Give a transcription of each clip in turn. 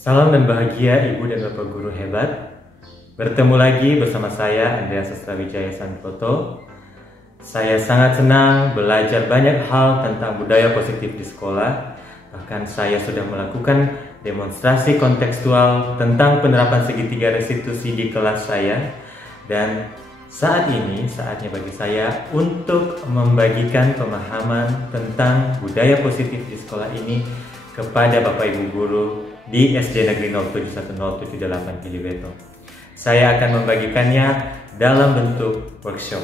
Salam dan bahagia Ibu dan Bapak Guru hebat. Bertemu lagi bersama saya Andreas Sastrawijaya Santoto. Saya sangat senang belajar banyak hal tentang budaya positif di sekolah. Bahkan saya sudah melakukan demonstrasi kontekstual tentang penerapan segitiga restitusi di kelas saya. Dan saat ini saatnya bagi saya untuk membagikan pemahaman tentang budaya positif di sekolah ini kepada Bapak Ibu Guru di SD Negeri 071078 Kilibeto. Saya akan membagikannya dalam bentuk workshop.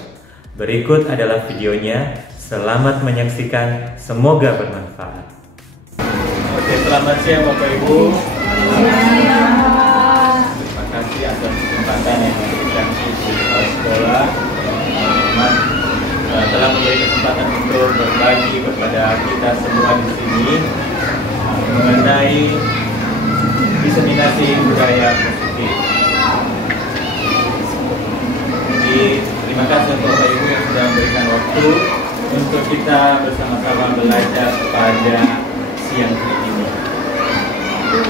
Berikut adalah videonya. Selamat menyaksikan, semoga bermanfaat. Oke, selamat siang Bapak Ibu. Terima kasih atas kesempatan yang diberikan di sekolah. Telah memberi kesempatan untuk berbagi kepada kita semua di sini mengenai diseminasi budaya positif. Jadi terima kasih untuk Bapak Ibu yang sudah memberikan waktu untuk kita bersama-sama belajar pada siang hari ini.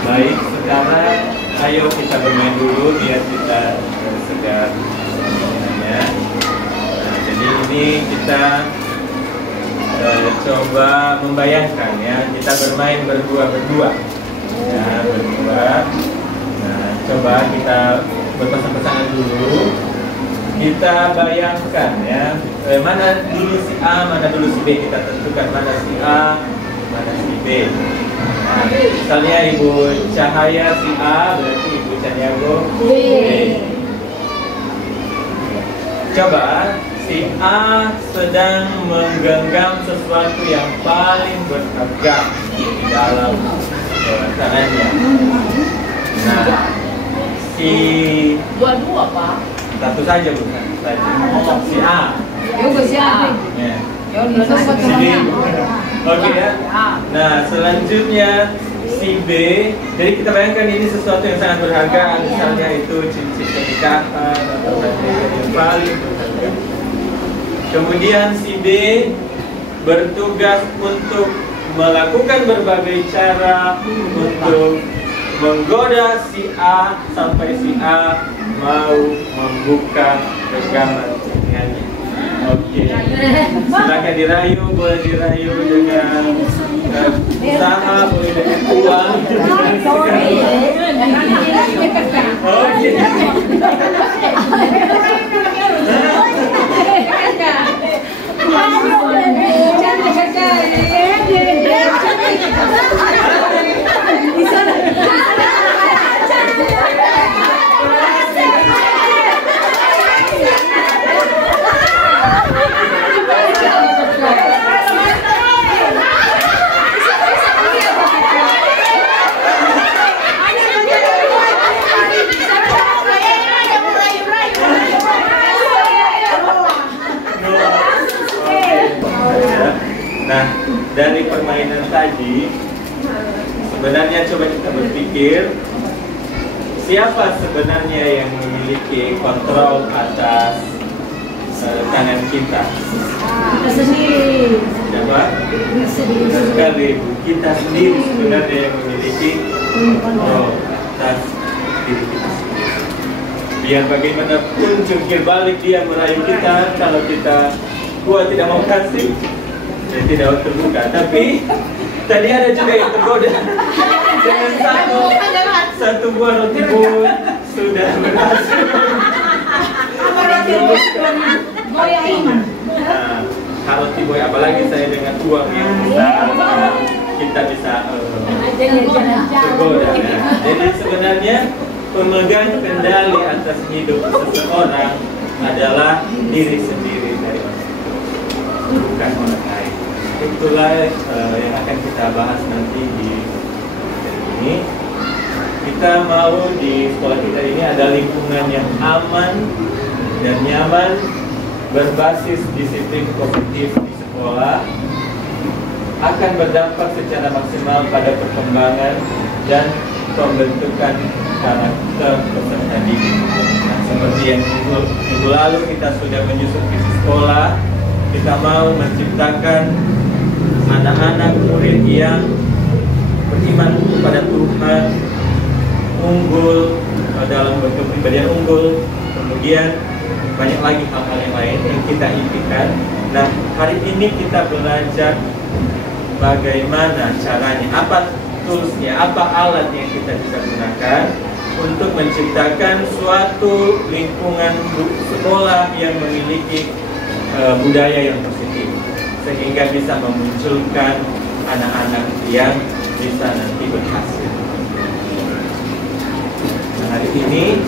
Baik, sekarang ayo kita bermain dulu biar kita segar semuanya. Nah, jadi ini kita coba membayangkan ya, kita bermain berdua. Ya, berdua. Nah, coba kita berpasang-pasangan dulu. Kita bayangkan ya, mana dulu si A, mana dulu si B. Kita tentukan mana si A, mana si B. Nah, misalnya Ibu Cahaya si A, berarti Ibu Caniago B. Coba si A sedang menggenggam sesuatu yang paling berharga di dalam tangannya. Nah, si dua-dua Pak. satu saja bukan saja. Si A. Si A. Ya. Si B. Oke ya. Nah, selanjutnya si B. Jadi kita bayangkan ini sesuatu yang sangat berharga, misalnya itu cincin pernikahan atau hadiah yang paling berharga. Kemudian si B bertugas untuk melakukan berbagai cara untuk menggoda si A sampai si A mau membuka genggaman ciniannya. Oke, silakan dirayu, boleh dirayu dengan usaha, boleh dengan uang. Oke. Nah, dari permainan tadi sebenarnya coba kita berpikir, siapa sebenarnya yang memiliki kontrol atas tangan kita? Kita sendiri. Siapa? Betul sekali, kita sendiri sebenarnya yang memiliki kontrol atas diri kita sendiri. Biar bagaimanapun jungkir balik dia merayu kita, kalau kita tidak mau kasih, dan tidak terbuka. Tapi tadi ada juga yang tergoda dengan satu buah roti bun sudah berhasil. Nah, roti boy, apalagi saya dengan uang yang besar, kita bisa tergoda. Ya. Jadi sebenarnya pemegang kendali atas hidup seseorang adalah diri sendiri dari orang itu, bukan orang lain. Itulah yang akan kita bahas nanti di ini. Kita mau di sekolah kita ini ada lingkungan yang aman dan nyaman, berbasis disiplin positif di sekolah, akan berdampak secara maksimal pada perkembangan dan pembentukan karakter peserta didik. Nah, seperti yang minggu lalu kita sudah menyusun visi sekolah, kita mau menciptakan anak-anak murid yang beriman kepada Tuhan, unggul, dalam kepribadian unggul, kemudian banyak lagi hal-hal yang lain yang kita impikan. Nah, hari ini kita belajar bagaimana caranya, apa toolsnya, apa alat yang kita bisa gunakan untuk menciptakan suatu lingkungan sekolah yang memiliki budaya yang positif, sehingga bisa memunculkan anak-anak yang bisa nanti berhasil. Nah, hari ini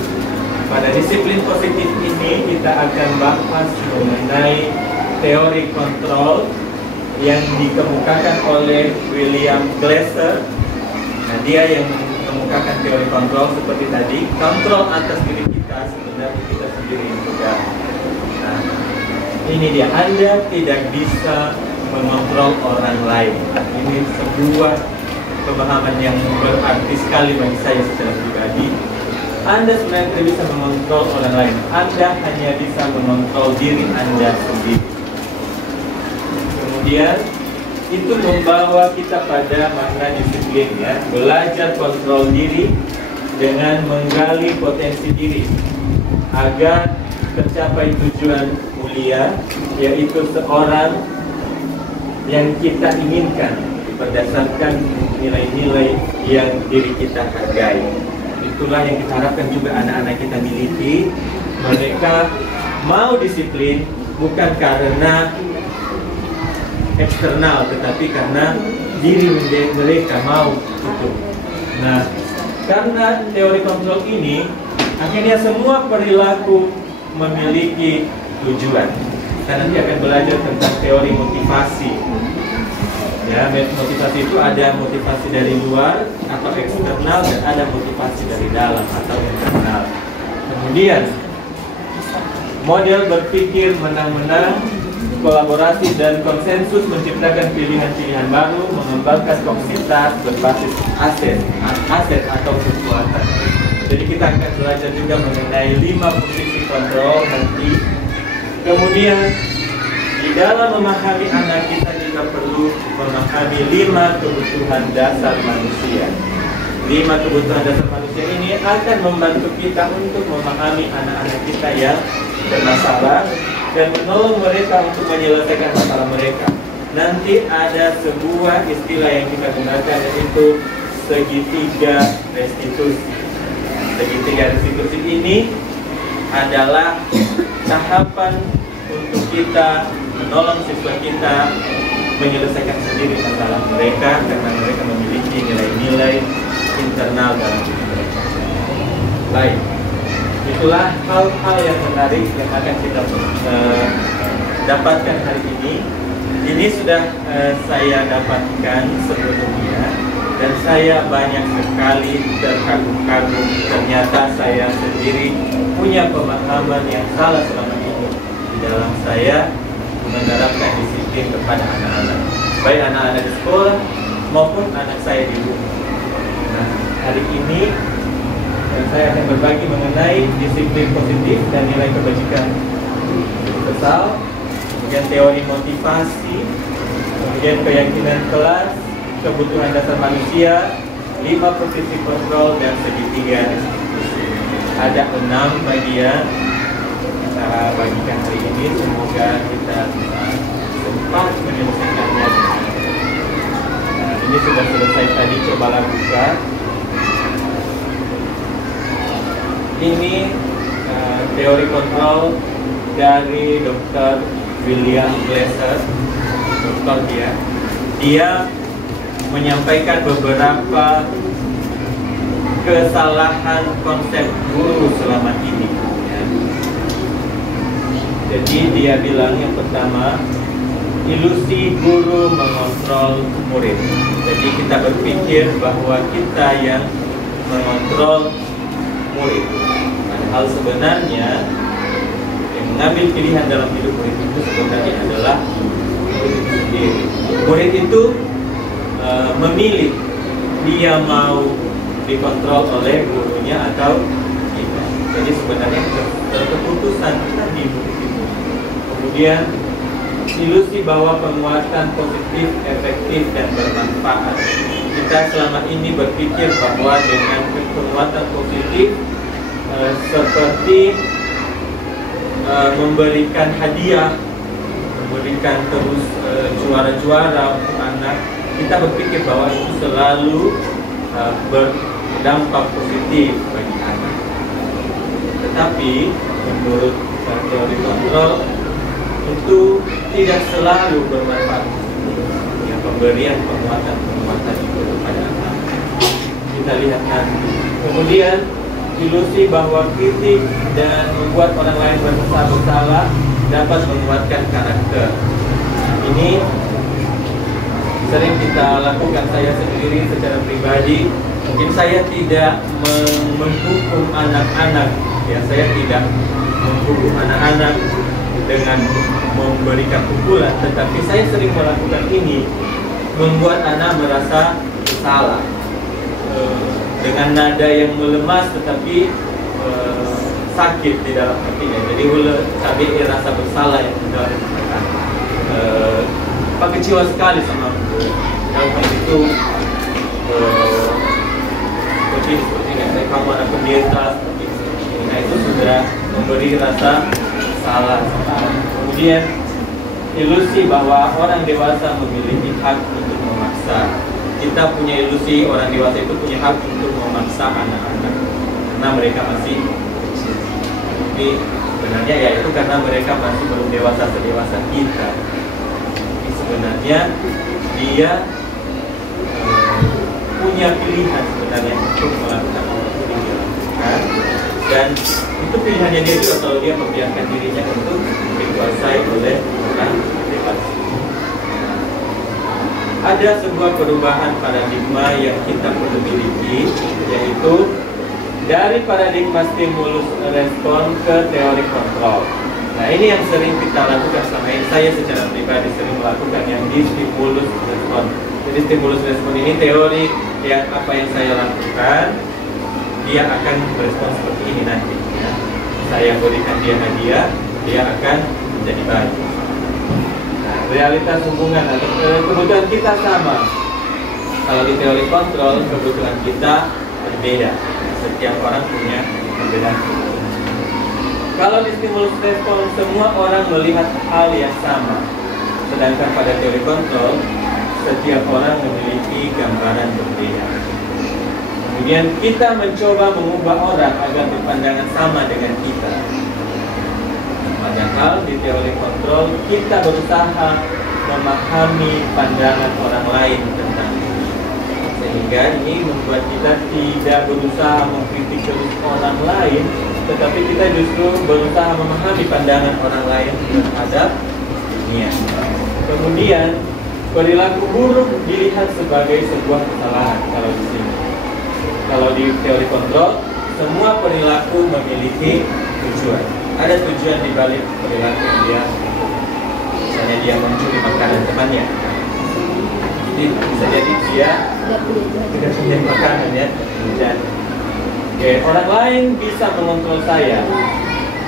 pada disiplin positif ini kita akan bahas mengenai teori kontrol yang dikemukakan oleh William Glasser. Nah, dia yang mengemukakan teori kontrol seperti tadi. Kontrol atas diri kita sebenarnya kita sendiri yang pegang. Nah, ini dia, Anda tidak bisa mengontrol orang lain. Ini sebuah pemahaman yang berarti sekali bagi saya secara pribadi. Anda sebenarnya tidak bisa mengontrol orang lain. Anda hanya bisa mengontrol diri Anda sendiri. Kemudian itu membawa kita pada makna disiplin, ya. Belajar kontrol diri dengan menggali potensi diri agar tercapai tujuan mulia, yaitu seorang yang kita inginkan berdasarkan nilai-nilai yang diri kita hargai. Itulah yang kita harapkan juga anak-anak kita miliki. Mereka mau disiplin bukan karena eksternal, tetapi karena diri mereka mau itu. Nah, karena teori kontrol ini, akhirnya semua perilaku memiliki tujuan. Kita nanti akan belajar tentang teori motivasi. Ya, motivasi itu ada motivasi dari luar atau eksternal, dan ada motivasi dari dalam atau internal. Kemudian model berpikir menang-menang, kolaborasi dan konsensus menciptakan pilihan-pilihan baru, mengembangkan komunitas berbasis aset atau kekuatan. Jadi kita akan belajar juga mengenai 5 posisi kontrol nanti. Kemudian di dalam memahami anak kita juga perlu memahami 5 kebutuhan dasar manusia. 5 kebutuhan dasar manusia ini akan membantu kita untuk memahami anak-anak kita yang bermasalah dan menolong mereka untuk menyelesaikan masalah mereka. Nanti ada sebuah istilah yang kita gunakan, yaitu segitiga restitusi. Segitiga restitusi ini adalah tahapan untuk kita menolong siswa kita menyelesaikan sendiri masalah mereka, karena mereka memiliki nilai-nilai internal dalam diri mereka. Baik, itulah hal-hal yang menarik yang akan kita dapatkan hari ini. Ini sudah saya dapatkan sebelumnya, dan saya banyak sekali terkagum-kagum. Ternyata saya sendiri punya pemahaman yang salah selama ini di dalam saya menerapkan disiplin kepada anak-anak, baik anak-anak di sekolah maupun anak saya di rumah. Nah, hari ini saya akan berbagi mengenai disiplin positif dan nilai kebajikan universal, kemudian teori motivasi, kemudian keyakinan kelas, kebutuhan dasar manusia, 5 posisi kontrol, dan segitiga restitusi. Ada 6 bagian kita bagikan hari ini. Semoga kita bisa sempat menyelesaikannya. Nah, ini sudah selesai tadi, cobalah buka. Ini teori kontrol dari Dr. William Glasser. Dokter dia menyampaikan beberapa kesalahan konsep guru selama ini, ya. Jadi dia bilang yang pertama, ilusi guru mengontrol murid. Jadi kita berpikir bahwa kita yang mengontrol murid, padahal sebenarnya yang mengambil pilihan dalam hidup murid itu sebenarnya adalah murid itu sendiri. Murid itu memilih dia mau dikontrol oleh gurunya atau tidak. Jadi sebenarnya keputusan di murid itu. Kemudian ilusi bahwa penguatan positif, efektif, dan bermanfaat itu kita selama ini berpikir bahwa dengan penguatan positif seperti memberikan hadiah, memberikan terus juara-juara untuk anak, kita berpikir bahwa itu selalu berdampak positif bagi anak. Tetapi menurut teori kontrol itu tidak selalu bermanfaat. Ya, pemberian penguatan itu kepada anak. Kita lihat nanti. Kemudian ilusi bahwa kritik dan membuat orang lain merasa bersalah dapat menguatkan karakter. Ini sering kita lakukan, saya sendiri secara pribadi. Mungkin saya tidak menghukum anak-anak, ya, saya tidak menghukum anak-anak dengan memberikan pukulan, tetapi saya sering melakukan ini membuat anak merasa bersalah dengan nada yang melemas tetapi sakit di dalam hatinya. Jadi cabai rasa bersalah yang di dalam mereka. Pak kecewa sekali sama aku. Kalau itu seperti kayak kamu anak pendeta, nah itu sudah memberi rasa salah. Kemudian ilusi bahwa orang dewasa memiliki hak untuk memaksa. Kita punya ilusi orang dewasa itu punya hak untuk memaksa anak-anak karena mereka masih kecil. Tapi sebenarnya ya itu karena mereka masih belum dewasa sedewasa kita. Tapi sebenarnya dia punya pilihan sebenarnya untuk melakukan apa yang dia lakukan, dan itu pilihannya dia juga kalau dia membiarkan dirinya untuk dikuasai oleh orang dewasa. Ada sebuah perubahan paradigma yang kita perlu miliki, yaitu dari paradigma stimulus respon ke teori kontrol. Nah, ini yang sering kita lakukan selama ini. Saya secara pribadi sering melakukan yang di stimulus respon. Jadi stimulus respon ini teori yang apa yang saya lakukan, dia akan berespon seperti ini nanti. Ya. Saya berikan dia hadiah, dia akan menjadi baik. Nah, realitas hubungan atau kebutuhan kita sama. Kalau di teori kontrol, kebutuhan kita berbeda. Setiap orang punya perbedaan. Kalau di stimulus respon, semua orang melihat hal yang sama. Sedangkan pada teori kontrol, setiap orang memiliki gambaran berbeda. Kemudian kita mencoba mengubah orang agar berpandangan sama dengan kita. Padahal di teori kontrol, kita berusaha memahami pandangan orang lain tentang ini. Sehingga ini membuat kita tidak berusaha mengkritik terus orang lain, tetapi kita justru berusaha memahami pandangan orang lain terhadap dunia. Kemudian perilaku buruk dilihat sebagai sebuah kesalahan kalau di sini. Kalau di teori kontrol, semua perilaku memiliki tujuan. Ada tujuan di balik perilaku yang dia, misalnya dia mencuri makanan temannya. Jadi bisa jadi dia tidak punya makanan ya. Dan orang lain bisa mengontrol saya.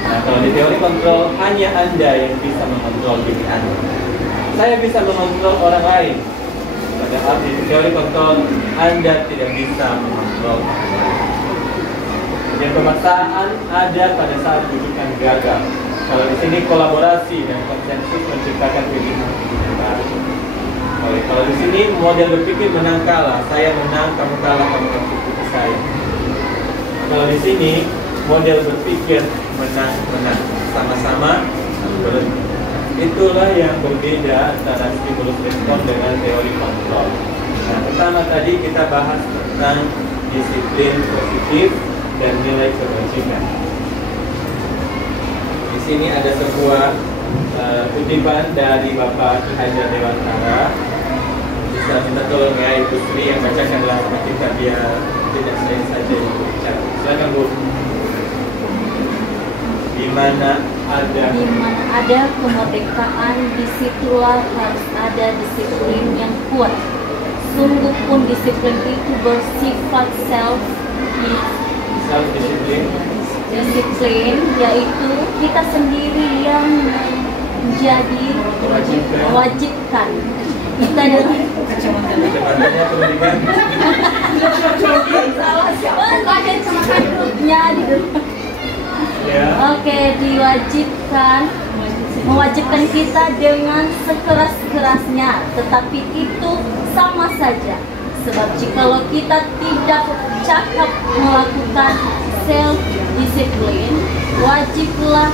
Nah, kalau di teori kontrol, hanya Anda yang bisa mengontrol diri Anda. Saya bisa mengontrol orang lain. Padahal di teori kontrol, Anda tidak bisa mengontrol orang lain. Dan pemaksaan ada pada saat rujukan gagal. Kalau di sini kolaborasi dan konsensus menciptakan pilihan yang baru. Kalau di sini model berpikir menang kalah, saya menang, kamu kalah, kamu ikuti saya. Kalau di sini model berpikir menang, sama-sama berhenti. Itulah yang berbeda antara stimulus respon dengan teori kontrol. Nah, pertama tadi kita bahas tentang disiplin positif dan nilai kebajikan. Di sini ada sebuah kutipan dari Bapak Ki Hajar Dewantara. Bisa minta tolong ya Ibu Sri yang bacakanlah sama kita biar tidak saya saja yang berbicara. Silakan Bu. Di mana ada kemerdekaan, disitulah harus ada disiplin yang kuat. Sungguh pun disiplin itu bersifat disiplin, yaitu kita sendiri yang menjadi mewajibkan kita kacamatanya. Kacamatanya perlu diganti. Salah siapa? Ada sama kandungnya gitu. Ya. Oke, mewajibkan kita dengan sekeras-kerasnya, tetapi itu sama saja. Sebab jikalau kita tidak cakap melakukan self disiplin, wajiblah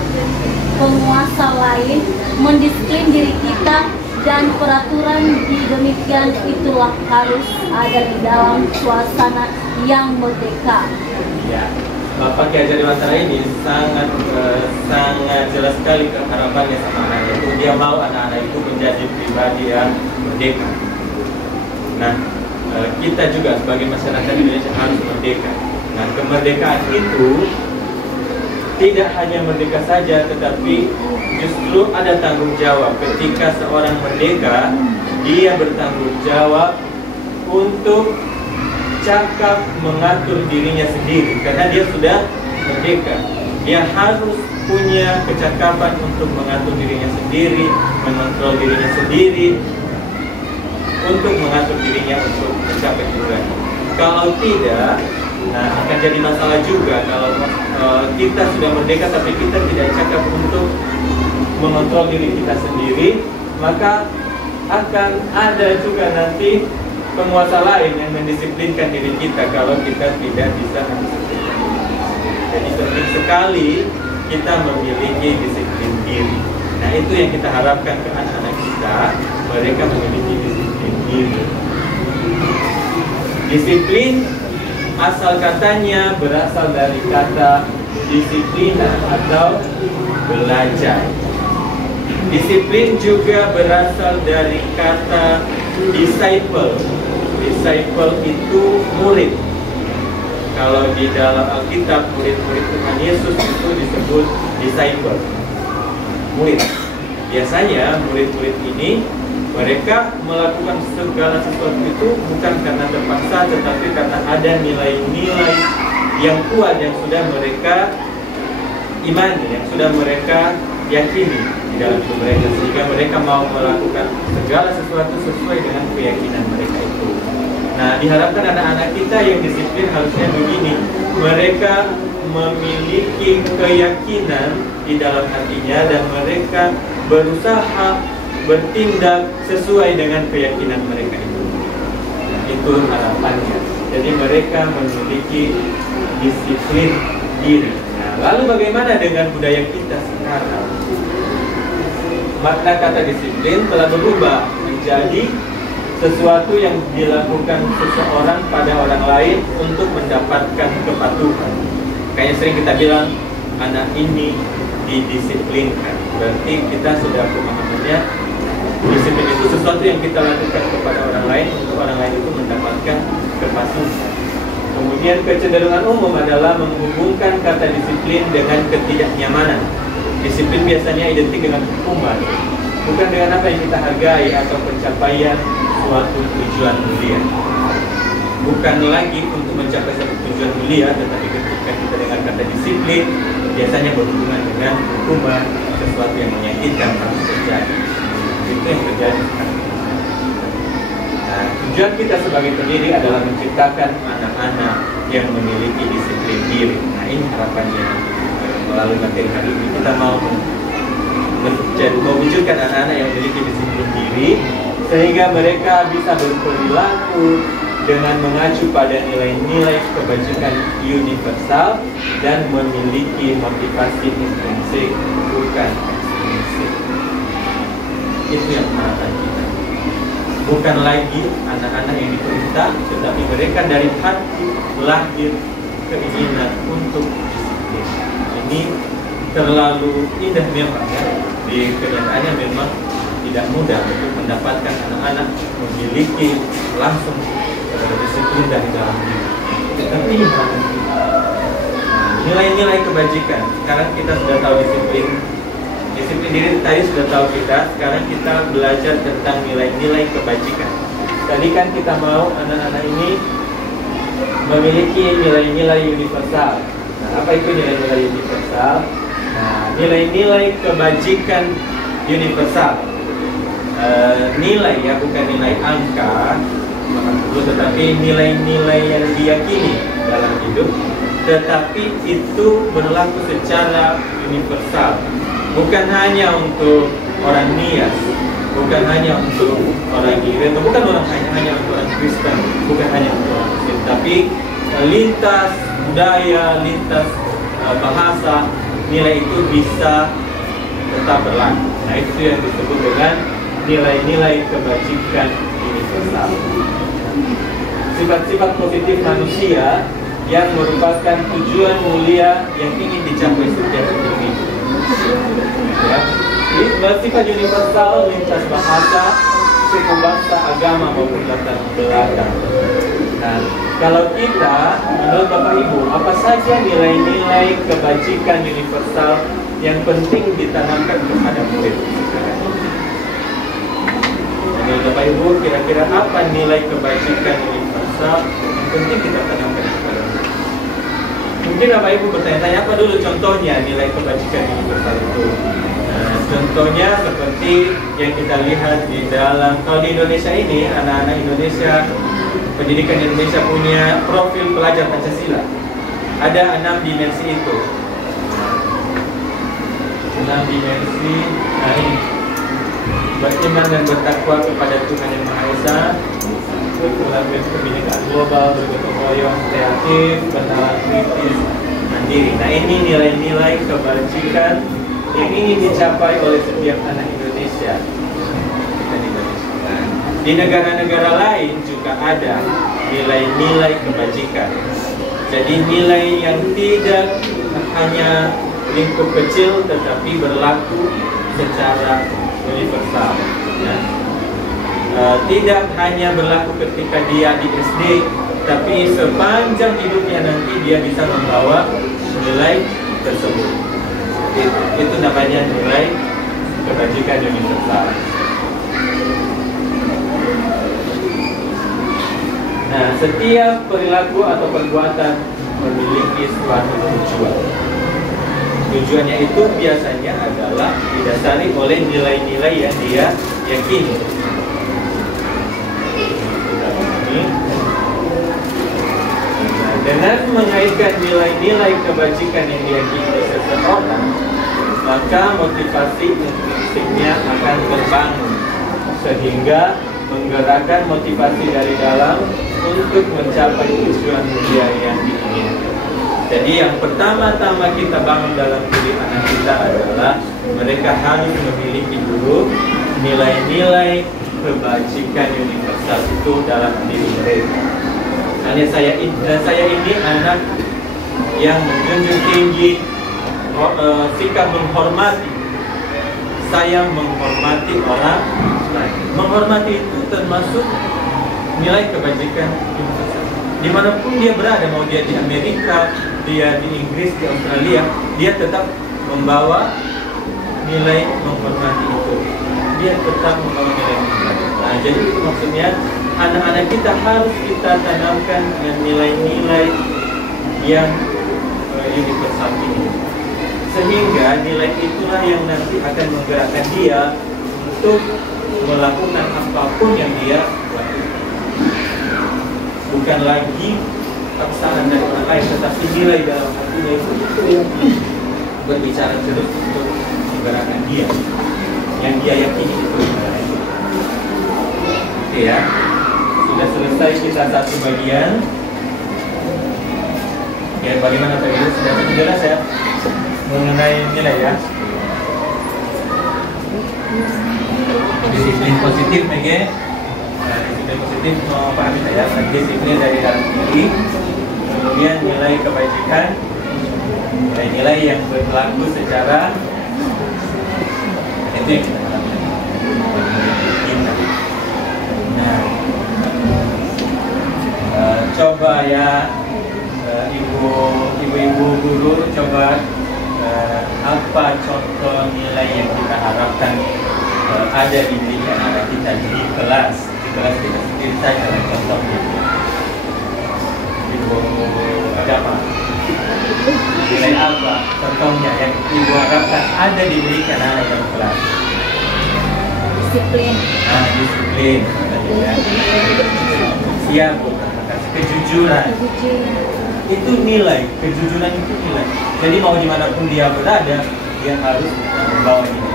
penguasa lain mendisiplin diri kita, dan peraturan demikian itulah harus ada di dalam suasana yang merdeka. Ya. Bapak Ki Hajar Dewantara ini sangat jelas sekali harapannya sama anak itu. Dia mau anak-anak itu menjadi pribadi yang merdeka. Nah, kita juga sebagai masyarakat Indonesia harus merdeka. Nah, kemerdekaan itu tidak hanya merdeka saja, tetapi justru ada tanggung jawab. Ketika seorang merdeka, dia bertanggung jawab untuk cakap mengatur dirinya sendiri, karena dia sudah merdeka. Dia harus punya kecakapan untuk mengatur dirinya sendiri, mengontrol dirinya sendiri, untuk mengatur dirinya untuk mencapai tujuan. Kalau tidak, nah akan jadi masalah juga kalau kita sudah merdeka tapi kita tidak cakap untuk mengontrol diri kita sendiri, maka akan ada juga nanti penguasa lain yang mendisiplinkan diri kita kalau kita tidak bisa mendisiplinkan diri. Jadi penting sekali kita memiliki disiplin diri. Nah, itu yang kita harapkan ke anak-anak kita, mereka memiliki disiplin diri. Disiplin asal katanya berasal dari kata disiplina atau belajar. Disiplin juga berasal dari kata disciple. Disciple itu murid. Kalau di dalam Alkitab, murid-murid Tuhan Yesus itu disebut disciple, murid. Biasanya murid-murid ini mereka melakukan segala sesuatu itu bukan karena terpaksa, tetapi karena ada nilai-nilai yang kuat yang sudah mereka imani, yang sudah mereka yakini di dalam hidup mereka, sehingga mereka mau melakukan segala sesuatu sesuai dengan keyakinan mereka itu. Nah, diharapkan anak-anak kita yang disiplin harusnya begini, mereka memiliki keyakinan di dalam hatinya dan mereka berusaha bertindak sesuai dengan keyakinan mereka itu. Itu harapannya. Jadi mereka memiliki disiplin diri. Nah, lalu bagaimana dengan budaya kita sekarang? Makna kata disiplin telah berubah menjadi sesuatu yang dilakukan seseorang pada orang lain untuk mendapatkan kepatuhan. Kayak sering kita bilang, anak ini didisiplinkan. Berarti kita sudah pemahamannya, disiplin itu sesuatu yang kita lakukan kepada orang lain untuk orang lain itu mendapatkan kepatuhan. Kemudian kecenderungan umum adalah menghubungkan kata disiplin dengan ketidaknyamanan. Disiplin biasanya identik dengan hukuman, bukan dengan apa yang kita hargai atau pencapaian suatu tujuan mulia. Bukan lagi untuk mencapai suatu tujuan mulia, tetapi ketika kita dengar kata disiplin, biasanya berhubungan dengan hukuman, sesuatu yang menyakitkan harus terjadi. Itu yang terjadi sekarang. Nah, tujuan kita sebagai pendiri adalah menciptakan anak-anak yang memiliki disiplin diri. Nah, ini harapannya. Melalui materi hari ini kita mau mewujudkan anak-anak yang memiliki disiplin diri, sehingga mereka bisa berperilaku dengan mengacu pada nilai-nilai kebajikan universal dan memiliki motivasi intrinsik, bukan ekstrinsik. Itu yang harapan kita. Bukan lagi anak-anak yang diperintah, tetapi mereka dari hati lahir keinginan untuk disiplin. Ini terlalu indah memang ya. Di kenyataannya memang tidak mudah untuk mendapatkan anak-anak memiliki langsung disiplin dari dalam diri. Tetapi nilai-nilai kebajikan. Sekarang kita sudah tahu disiplin diri tadi sudah tahu kita. Sekarang kita belajar tentang nilai-nilai kebajikan. Tadi kan kita mau anak-anak ini memiliki nilai-nilai universal. Nah, apa itu nilai-nilai universal? Nah, nilai-nilai kebajikan universal. nilai ya, bukan nilai angka, tetapi nilai-nilai yang diyakini dalam hidup, tetapi itu berlaku secara universal, bukan hanya untuk orang Nias, bukan hanya untuk orang Giri, bukan hanya untuk orang Kristen, bukan hanya untuk orang Muslim, tapi lintas budaya, lintas bahasa, nilai itu bisa tetap berlaku. Nah, itu yang disebut dengan nilai-nilai kebajikan universal. Sifat-sifat positif manusia yang merupakan tujuan mulia yang ingin dicapai setiap individu. Ya. Sifat universal lintas bahasa, suku, bangsa, agama maupun latar belakang. Nah, kalau kita, menurut Bapak Ibu, apa saja nilai-nilai kebajikan universal yang penting ditanamkan kepada murid? Menurut Bapak Ibu, kira-kira apa nilai kebajikan universal yang penting kita tanamkan kepada murid? Mungkin Bapak Ibu bertanya-tanya, apa dulu contohnya nilai kebajikan universal itu? Nah, contohnya seperti yang kita lihat di dalam, kalau di Indonesia ini, anak-anak Indonesia, pendidikan Indonesia punya profil pelajar Pancasila. Ada 6 dimensi itu. 6 dimensi. Nah, ini beriman dan bertakwa kepada Tuhan Yang Maha Esa, berkolaborasi kebinekaan global, bergotong royong, kreatif, bernalar kritis, mandiri. Nah, ini nilai-nilai kebajikan yang ingin dicapai oleh setiap anak Indonesia. Di negara-negara lain juga ada nilai-nilai kebajikan. Jadi nilai yang tidak hanya lingkup kecil tetapi berlaku secara universal. Nah, tidak hanya berlaku ketika dia di SD, tapi sepanjang hidupnya nanti dia bisa membawa nilai tersebut. Itu namanya nilai kebajikan universal. Nah, setiap perilaku atau perbuatan memiliki suatu tujuan. Tujuannya itu biasanya adalah didasari oleh nilai-nilai yang dia yakini. Nah, dengan mengaitkan nilai-nilai kebajikan yang diyakini seseorang, maka motivasi intrinsiknya akan terbangun sehingga menggerakkan motivasi dari dalam untuk mencapai tujuan mulia yang diinginkan. Jadi yang pertama-tama kita bangun dalam diri anak kita adalah mereka harus memiliki dulu nilai-nilai kebajikan universal itu dalam diri mereka. Hanya saya ini anak yang menjunjung tinggi sikap menghormati. Saya menghormati orang lain. Menghormati itu termasuk nilai kebajikan universal. Dimanapun dia berada, mau dia di Amerika, dia di Inggris, di Australia, dia tetap membawa nilai menghormati itu. Dia tetap membawa nilai menghormati. Nah, jadi itu maksudnya anak-anak kita harus kita tanamkan dengan nilai-nilai yang universal ini. Sehingga nilai itulah yang nanti akan menggerakkan dia untuk melakukan apapun yang dia lakukan. Bukan lagi paksaan dari orang lain, tetapi nilai dalam hatinya itu yang berbicara terus untuk menggerakkan dia, yang dia yakini itu. Oke ya, sudah selesai kita satu bagian. Ya, bagaimana Pak Ibu? Sudah jelas ya mengenai nilai ya. Disiplin positif, Mege. Disiplin positif memahami saya, disiplin dari dalam diri. Kemudian nilai kebajikan, nilai-nilai yang berlaku secara itu yang kita harapkan. Nah, coba ya ibu-ibu guru, coba apa contoh nilai yang kita harapkan ada di diri anak kita di kelas kita sendiri saja contohnya. Ibu agama, nilai apa contohnya yang ibu harapkan ada di diri anak-anak dalam kelas? Disiplin. Nah, disiplin tadi ya. Siap, terima kasih. Kejujuran. Itu nilai, kejujuran itu nilai. Jadi mau dimanapun dia berada, dia harus membawa ini.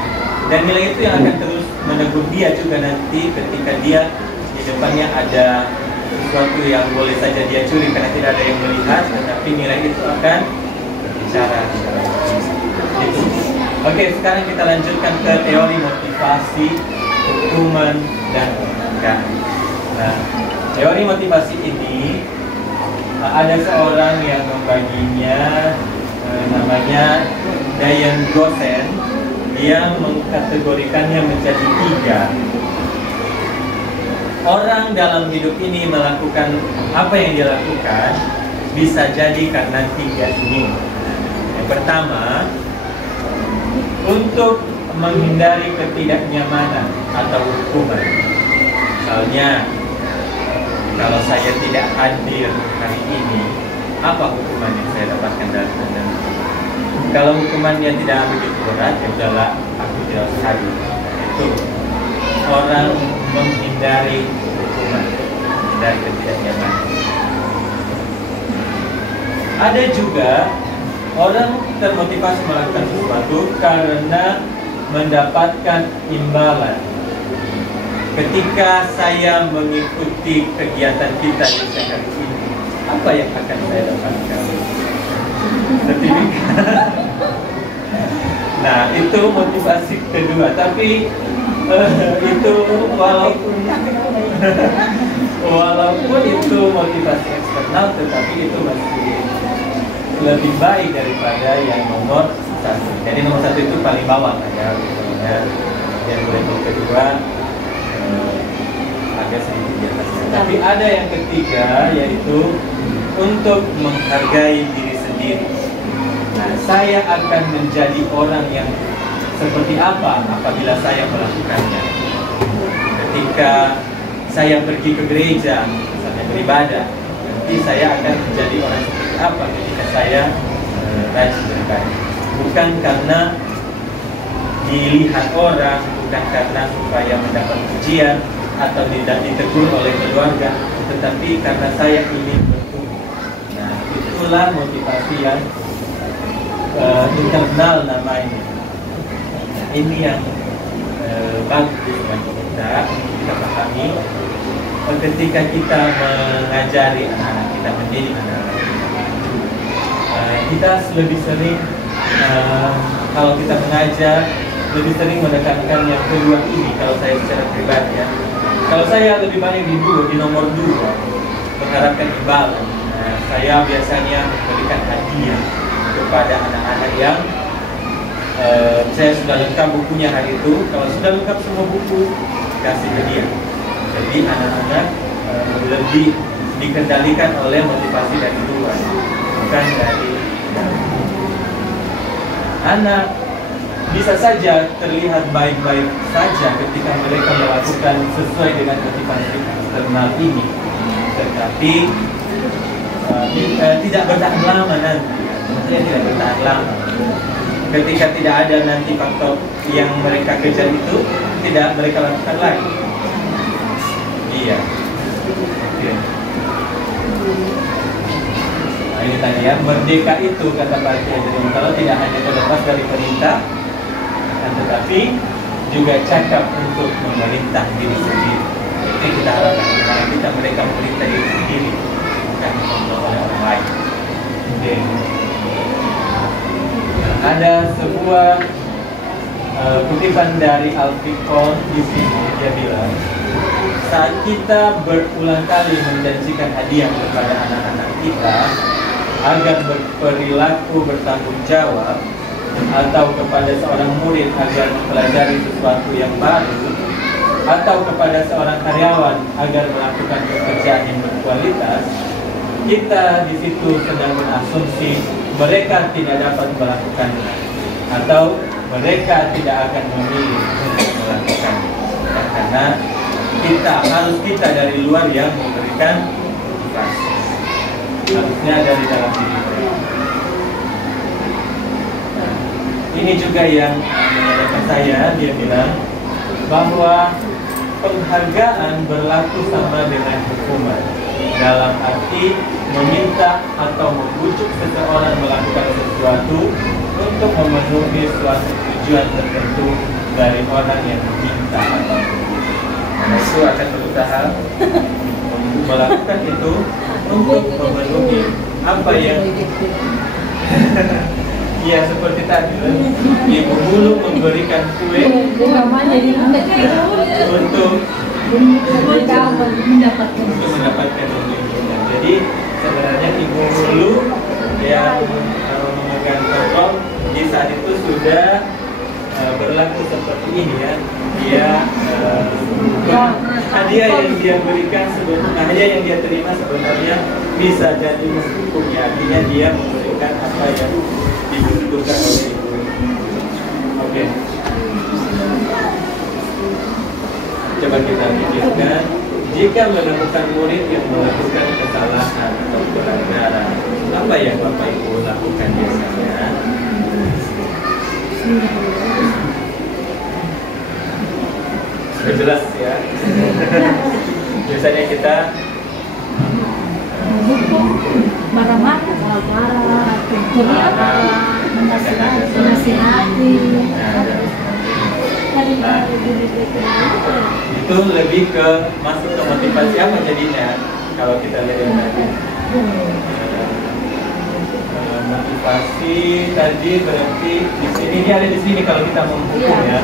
Dan nilai itu yang akan terus menegur dia juga nanti ketika dia di depannya ada sesuatu yang boleh saja dia curi karena tidak ada yang melihat, tetapi nilai itu akan berbicara. Itu. Oke, sekarang kita lanjutkan ke teori motivasi, hukuman, dan penghargaan. Nah, teori motivasi ini ada seorang yang membaginya, namanya Diane Gossen. Dia mengkategorikannya menjadi 3. Orang dalam hidup ini melakukan apa yang dia lakukan bisa jadi karena 3 ini. Yang pertama, untuk menghindari ketidaknyamanan atau hukuman. Misalnya, kalau saya tidak hadir hari ini, apa hukuman yang saya dapatkan dari Anda? Kalau hukumannya tidak begitu berat, ya udahlah, aku tidak usah hadir. Itu orang menghindari hukuman, dari ketidaknyamanan. Ada juga orang termotivasi melakukan sesuatu karena mendapatkan imbalan. Ketika saya mengikuti kegiatan kita di hari ini, apa yang akan saya dapatkan? Sertifikat. Nah, itu motivasi kedua. Tapi itu walaupun itu motivasi eksternal, tetapi itu masih lebih baik daripada yang nomor 1. Jadi nomor 1 itu paling bawah ya. Yang kedua agak sedikit di atasnya. Tapi ada yang ketiga, yaitu untuk menghargai diri sendiri. Nah, saya akan menjadi orang yang seperti apa apabila saya melakukannya. Ketika saya pergi ke gereja, misalnya beribadah, nanti saya akan menjadi orang seperti apa ketika saya rajin beribadah. Bukan karena dilihat orang, bukan karena supaya mendapat pujian atau tidak ditegur oleh keluarga, tetapi karena saya ingin bertumbuh. Nah, itulah motivasi yang internal namanya. Nah, ini yang bagus bagi kita pahami ketika kita mengajari anak-anak kita, mendidik anak-anak kita lebih sering kalau kita mengajar lebih sering menekankan yang kedua ini. Kalau saya secara pribadi ya, kalau saya lebih banyak di nomor 2 mengharapkan imbalan. Nah, saya biasanya memberikan hadiah kepada anak-anak yang saya sudah lengkap bukunya hari itu. Kalau sudah lengkap semua buku, kasih hadiah. Jadi anak-anak lebih dikendalikan oleh motivasi dari luar, bukan dari dalam. Anak bisa saja terlihat baik-baik saja ketika mereka melakukan sesuai dengan motivasi eksternal ini, tetapi tidak bertahan lama nanti. Maksudnya tidak bertahan lama. Ketika tidak ada nanti faktor yang mereka kejar itu, tidak mereka lakukan lagi. Iya. Oke. Nah, ini tadi ya, merdeka itu kata Pak Kiai kalau tidak hanya terlepas dari perintah, tetapi juga cakap untuk memerintah diri sendiri. Itu yang kita harapkan. Karena kita mereka memerintah diri sendiri, bukan dikontrol oleh orang lain. Oke. Ada sebuah kutipan dari Alfikon di sini, dia bilang, saat kita berulang kali menjanjikan hadiah kepada anak-anak kita agar berperilaku bertanggung jawab, atau kepada seorang murid agar mempelajari sesuatu yang baru, atau kepada seorang karyawan agar melakukan pekerjaan yang berkualitas, kita di situ sedang berasumsi mereka tidak dapat melakukannya, atau mereka tidak akan memilih untuk melakukannya. Karena kita dari luar yang memberikan motivasi, harusnya dari dalam diri mereka. Nah, ini juga yang menyadarkan saya. Dia bilang bahwa penghargaan berlaku sama dengan hukuman, dalam arti meminta atau membujuk seseorang melakukan sesuatu untuk memenuhi suatu tujuan tertentu dari orang yang meminta atau nah, itu akan berusaha untuk melakukan itu untuk memenuhi apa yang ya seperti tadi ibu bulu memberikan kue untuk mendapatkan untung. Jadi sebenarnya ibu bulu yang memegang tongkol di saat itu sudah berlaku seperti ini ya. Dia hadiah yang dia berikan sebetulnya, hadiah yang dia terima sebenarnya bisa jadi menghukum ya. Artinya dia memberikan apa yang dibutuhkan oleh ibu. Oke. Coba kita pikirkan, jika menemukan murid yang melakukan kesalahan atau pelanggaran, apa yang Bapak Ibu lakukan biasanya? Sudah jelas ya. Biasanya kita marah-marah, menasihati. Itu lebih ke masuk ke motivasi apa jadinya kalau kita lihat tadi. Motivasi tadi berarti di sini ini ada di sini kalau kita menghukum ya.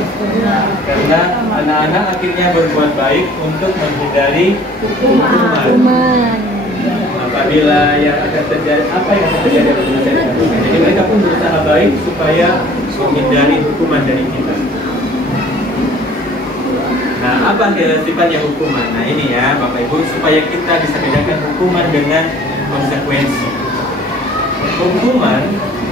Karena anak-anak akhirnya berbuat baik untuk menghindari hukuman. Apabila yang akan terjadi apa yang akan terjadi pada masa depan. Jadi mereka pun berusaha baik supaya menghindari hukuman dari kita. Nah, apa sifatnya hukuman? Nah ini ya Bapak Ibu, supaya kita bisa bedakan hukuman dengan konsekuensi. Hukuman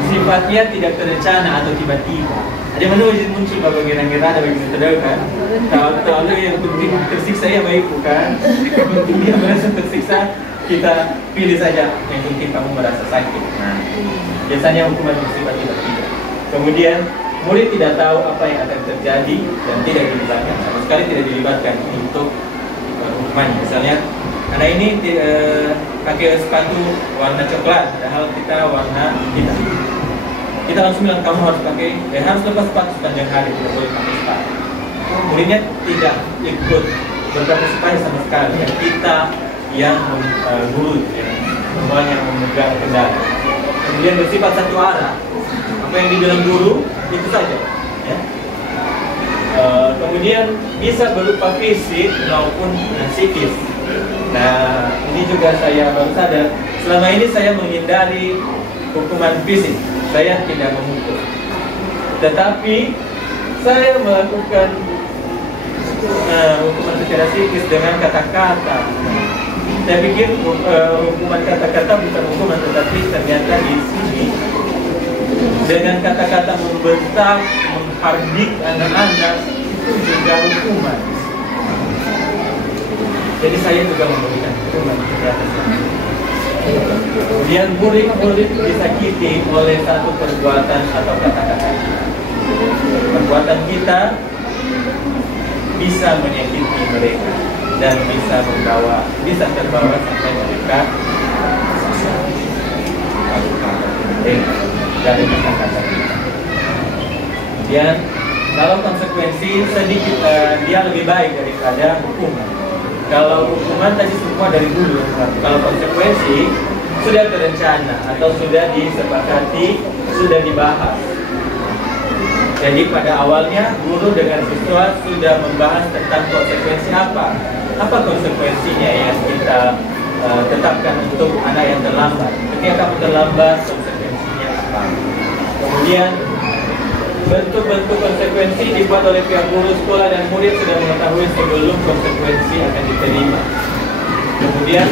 sifatnya tidak terencana atau tiba-tiba. Ada mana muncul Bapak kira-kira ada begitu terdapat kan? Tahu yang penting tersiksa ya baik bukan? Yang penting dia merasa tersiksa, kita pilih saja yang penting kamu merasa sakit. Nah, biasanya hukuman bersifat tiba-tiba. Kemudian murid tidak tahu apa yang akan terjadi dan tidak dilibatkan, sama sekali tidak dilibatkan untuk hukumannya. Misalnya, anak ini pakai sepatu warna coklat, padahal kita warna hitam. Kita langsung bilang kamu harus pakai, harus lepas sepatu sepanjang hari, tidak boleh pakai sepatu. Muridnya tidak ikut berpartisipasi sama sekali. Dan kita yang guru, yang semuanya memegang kendali. Kemudian bersifat satu arah. Apa yang dibilang guru itu saja ya. Kemudian bisa berupa fisik maupun psikis. Nah ini juga saya baru sadar, selama ini saya menghindari hukuman fisik, saya tidak menghukum, tetapi saya melakukan hukuman secara psikis dengan kata-kata. Saya pikir hukuman kata-kata bukan hukuman, tetapi ternyata di sini dengan kata-kata membentak, menghardik anak-anak itu juga hukuman. Jadi saya juga memberikan hukuman kepada saya. Kemudian murid-murid disakiti oleh satu perbuatan atau kata-kata. Perbuatan kita bisa menyakiti mereka dan bisa terbawa sampai mereka dari kata-kata kita. Kemudian kalau konsekuensi sedikit dia lebih baik daripada hukuman. Kalau hukuman tadi semua dari dulu, kalau konsekuensi sudah terencana atau sudah disepakati, sudah dibahas. Jadi pada awalnya guru dengan siswa sudah membahas tentang konsekuensi apa konsekuensinya yang kita tetapkan untuk anak yang terlambat. Ketika kamu terlambat, konsekuensinya apa? Kemudian bentuk-bentuk konsekuensi dibuat oleh pihak guru, sekolah, dan murid sudah mengetahui sebelum konsekuensi akan diterima. Kemudian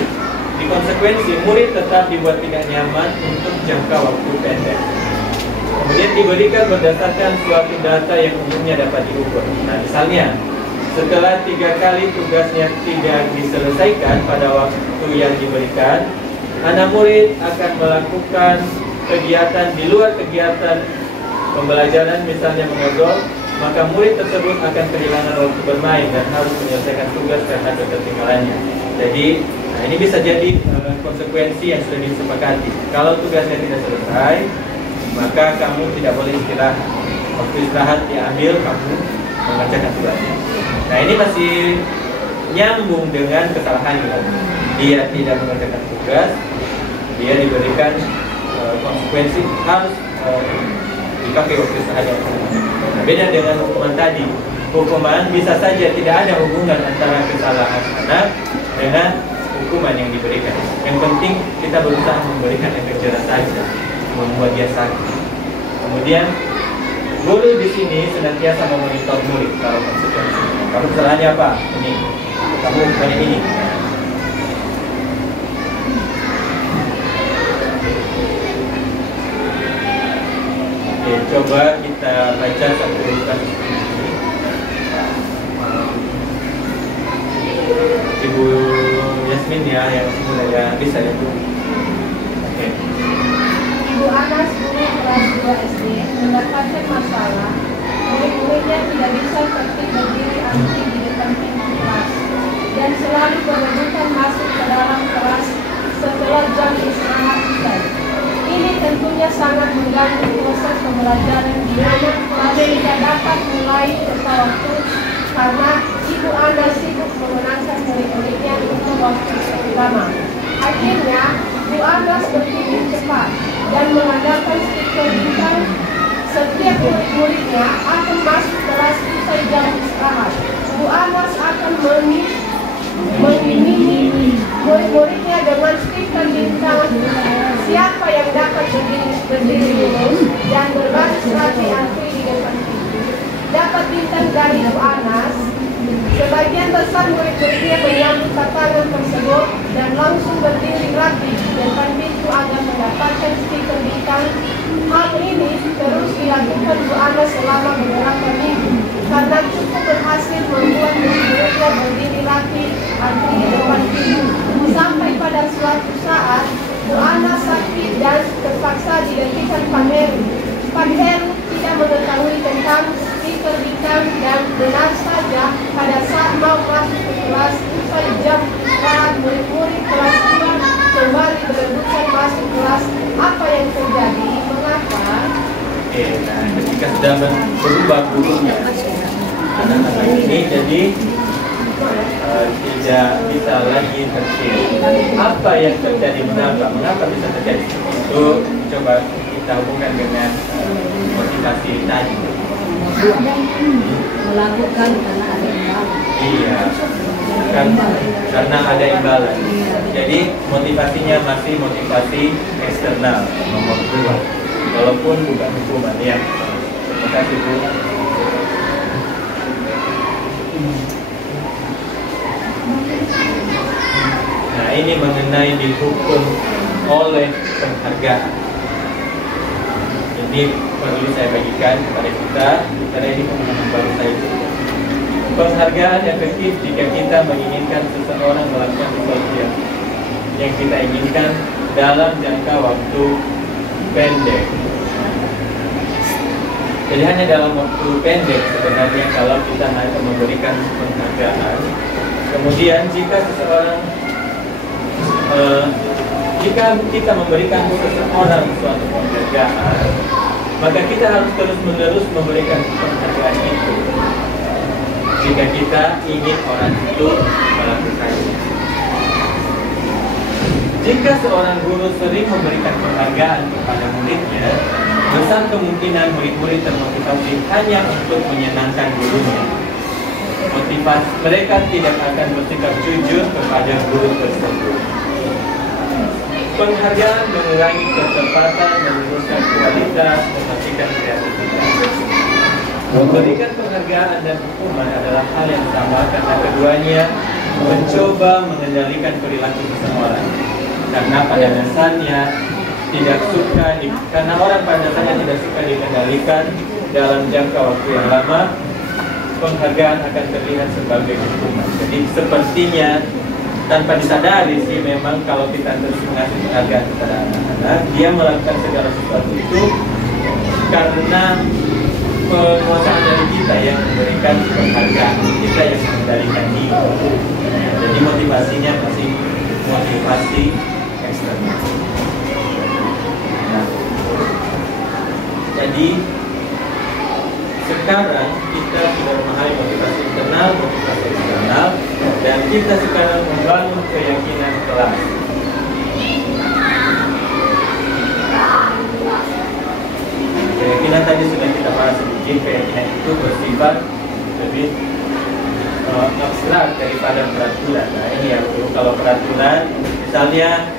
di konsekuensi murid tetap dibuat tidak nyaman untuk jangka waktu pendek. Kemudian diberikan berdasarkan suatu data yang umumnya dapat diukur. Nah misalnya setelah 3 kali tugasnya tidak diselesaikan pada waktu yang diberikan, anak murid akan melakukan kegiatan di luar kegiatan pembelajaran, misalnya mengobrol, maka murid tersebut akan kehilangan waktu bermain dan harus menyelesaikan tugas karena ketertinggalannya. Jadi, ini bisa jadi konsekuensi yang sudah disepakati. Kalau tugasnya tidak selesai, maka kamu tidak boleh istirahat. Waktu istirahat diambil, kamu mengerjakan tugasnya. Nah, ini masih nyambung dengan kesalahannya. Dia tidak mengerjakan tugas, dia diberikan konsekuensi harus dipakai waktu istirahatnya. Nah, beda dengan hukuman tadi. Hukuman bisa saja tidak ada hubungan antara kesalahan anak dengan hukuman yang diberikan. Yang penting kita berusaha memberikan efek jerah saja, membuat dia sakit. Kemudian guru di sini senantiasa memonitor murid kalau konsekuensi. Kamu kesalahannya apa? Ini. Kamu bukannya ini. Oke, coba kita baca satu kasus ini. Ibu Yasmin ya, yang masih muda ya, bisa ya Bu. Oke. Ibu Anas guru kelas 2 SD mendapatkan masalah. Murid-muridnya tidak bisa tertib berdiri antri di depan pintu kelas dan selalu berebutan masuk ke dalam kelas setelah jam istirahat selesai. Ini tentunya sangat mengganggu proses pembelajaran di mana kelas tidak dapat mulai tepat waktu karena Ibu Anas sibuk memenangkan murid-muridnya untuk waktu lama. Akhirnya, Bu Anas berpikir cepat dan mengandalkan stiker bintang. Setiap murid-muridnya akan masuk kelas usai jam istirahat. Bu Anas akan mengimimi murid-muridnya dengan stiker bintang. Siapa yang dapat berdiri lurus dan berbaris rapi antri di depan pintu dapat bintang dari Bu Anas. Sebagian besar murid-muridnya menyambut tantangan tersebut dan langsung berdiri rapi di depan pintu agar mendapatkan stiker bintang. Hal ini terus dilakukan Bu Anas selama beberapa minggu karena cukup berhasil membuat murid-muridnya berdiri rapi antri di depan pintu. Sampai pada suatu saat Bu Anas sakit dan terpaksa digantikan Pak Heru. Pak Heru tidak mengetahui tentang stiker bintang dan benar saja pada saat mau masuk ke kelas usai jam istirahat murid-murid kelas 2 kembali berebutan masuk kelas. Apa yang terjadi? Mengapa? Oke, nah ketika sudah berubah gurunya, anak-anak ini jadi tidak bisa lagi tertib. Apa yang terjadi? Mengapa bisa terjadi? Itu coba kita hubungkan dengan motivasi tadi. Melakukan karena ada imbalan. Iya, karena ada imbalan. Jadi motivasinya masih motivasi eksternal nomor 2, walaupun bukan hukuman ya. Terima kasih Bu. Nah, ini mengenai dihukum oleh penghargaan. Ini perlu saya bagikan kepada kita karena ini pengalaman baru saya juga. Penghargaan efektif jika kita menginginkan seseorang melakukan sesuatu yang kita inginkan dalam jangka waktu pendek. Jadi hanya dalam waktu pendek sebenarnya kalau kita hanya memberikan penghargaan. Kemudian jika seseorang jika kita memberikan seseorang suatu penghargaan, maka kita harus terus-menerus memberikan penghargaan itu jika kita ingin orang itu melakukannya. Jika seorang guru sering memberikan penghargaan kepada muridnya, besar kemungkinan murid-murid termotivasi hanya untuk menyenangkan gurunya. Motivasi mereka tidak akan bersikap jujur kepada guru tersebut. Penghargaan mengurangi ketepatan, menurunkan kualitas, mematikan kreativitas. Memberikan penghargaan dan hukuman adalah hal yang sama karena keduanya mencoba mengendalikan perilaku seseorang. Karena pada dasarnya tidak suka karena orang pada dasarnya tidak suka dikendalikan dalam jangka waktu yang lama, penghargaan akan terlihat sebagai hukuman. Jadi sepertinya tanpa disadari sih memang kalau kita terus mengasih penghargaan kepada anak-anak, dia melakukan segala sesuatu itu karena penguasaan dari kita yang memberikan penghargaan, kita yang mengendalikan diri. Jadi motivasinya masih motivasi eksternal. Nah, jadi sekarang kita sudah memahami motivasi internal, motivasi eksternal, dan kita sekarang membangun keyakinan kelas. Keyakinan tadi sudah kita bahas sedikit. Keyakinan itu bersifat lebih abstrak daripada peraturan. Nah, ini ya, kalau peraturan, misalnya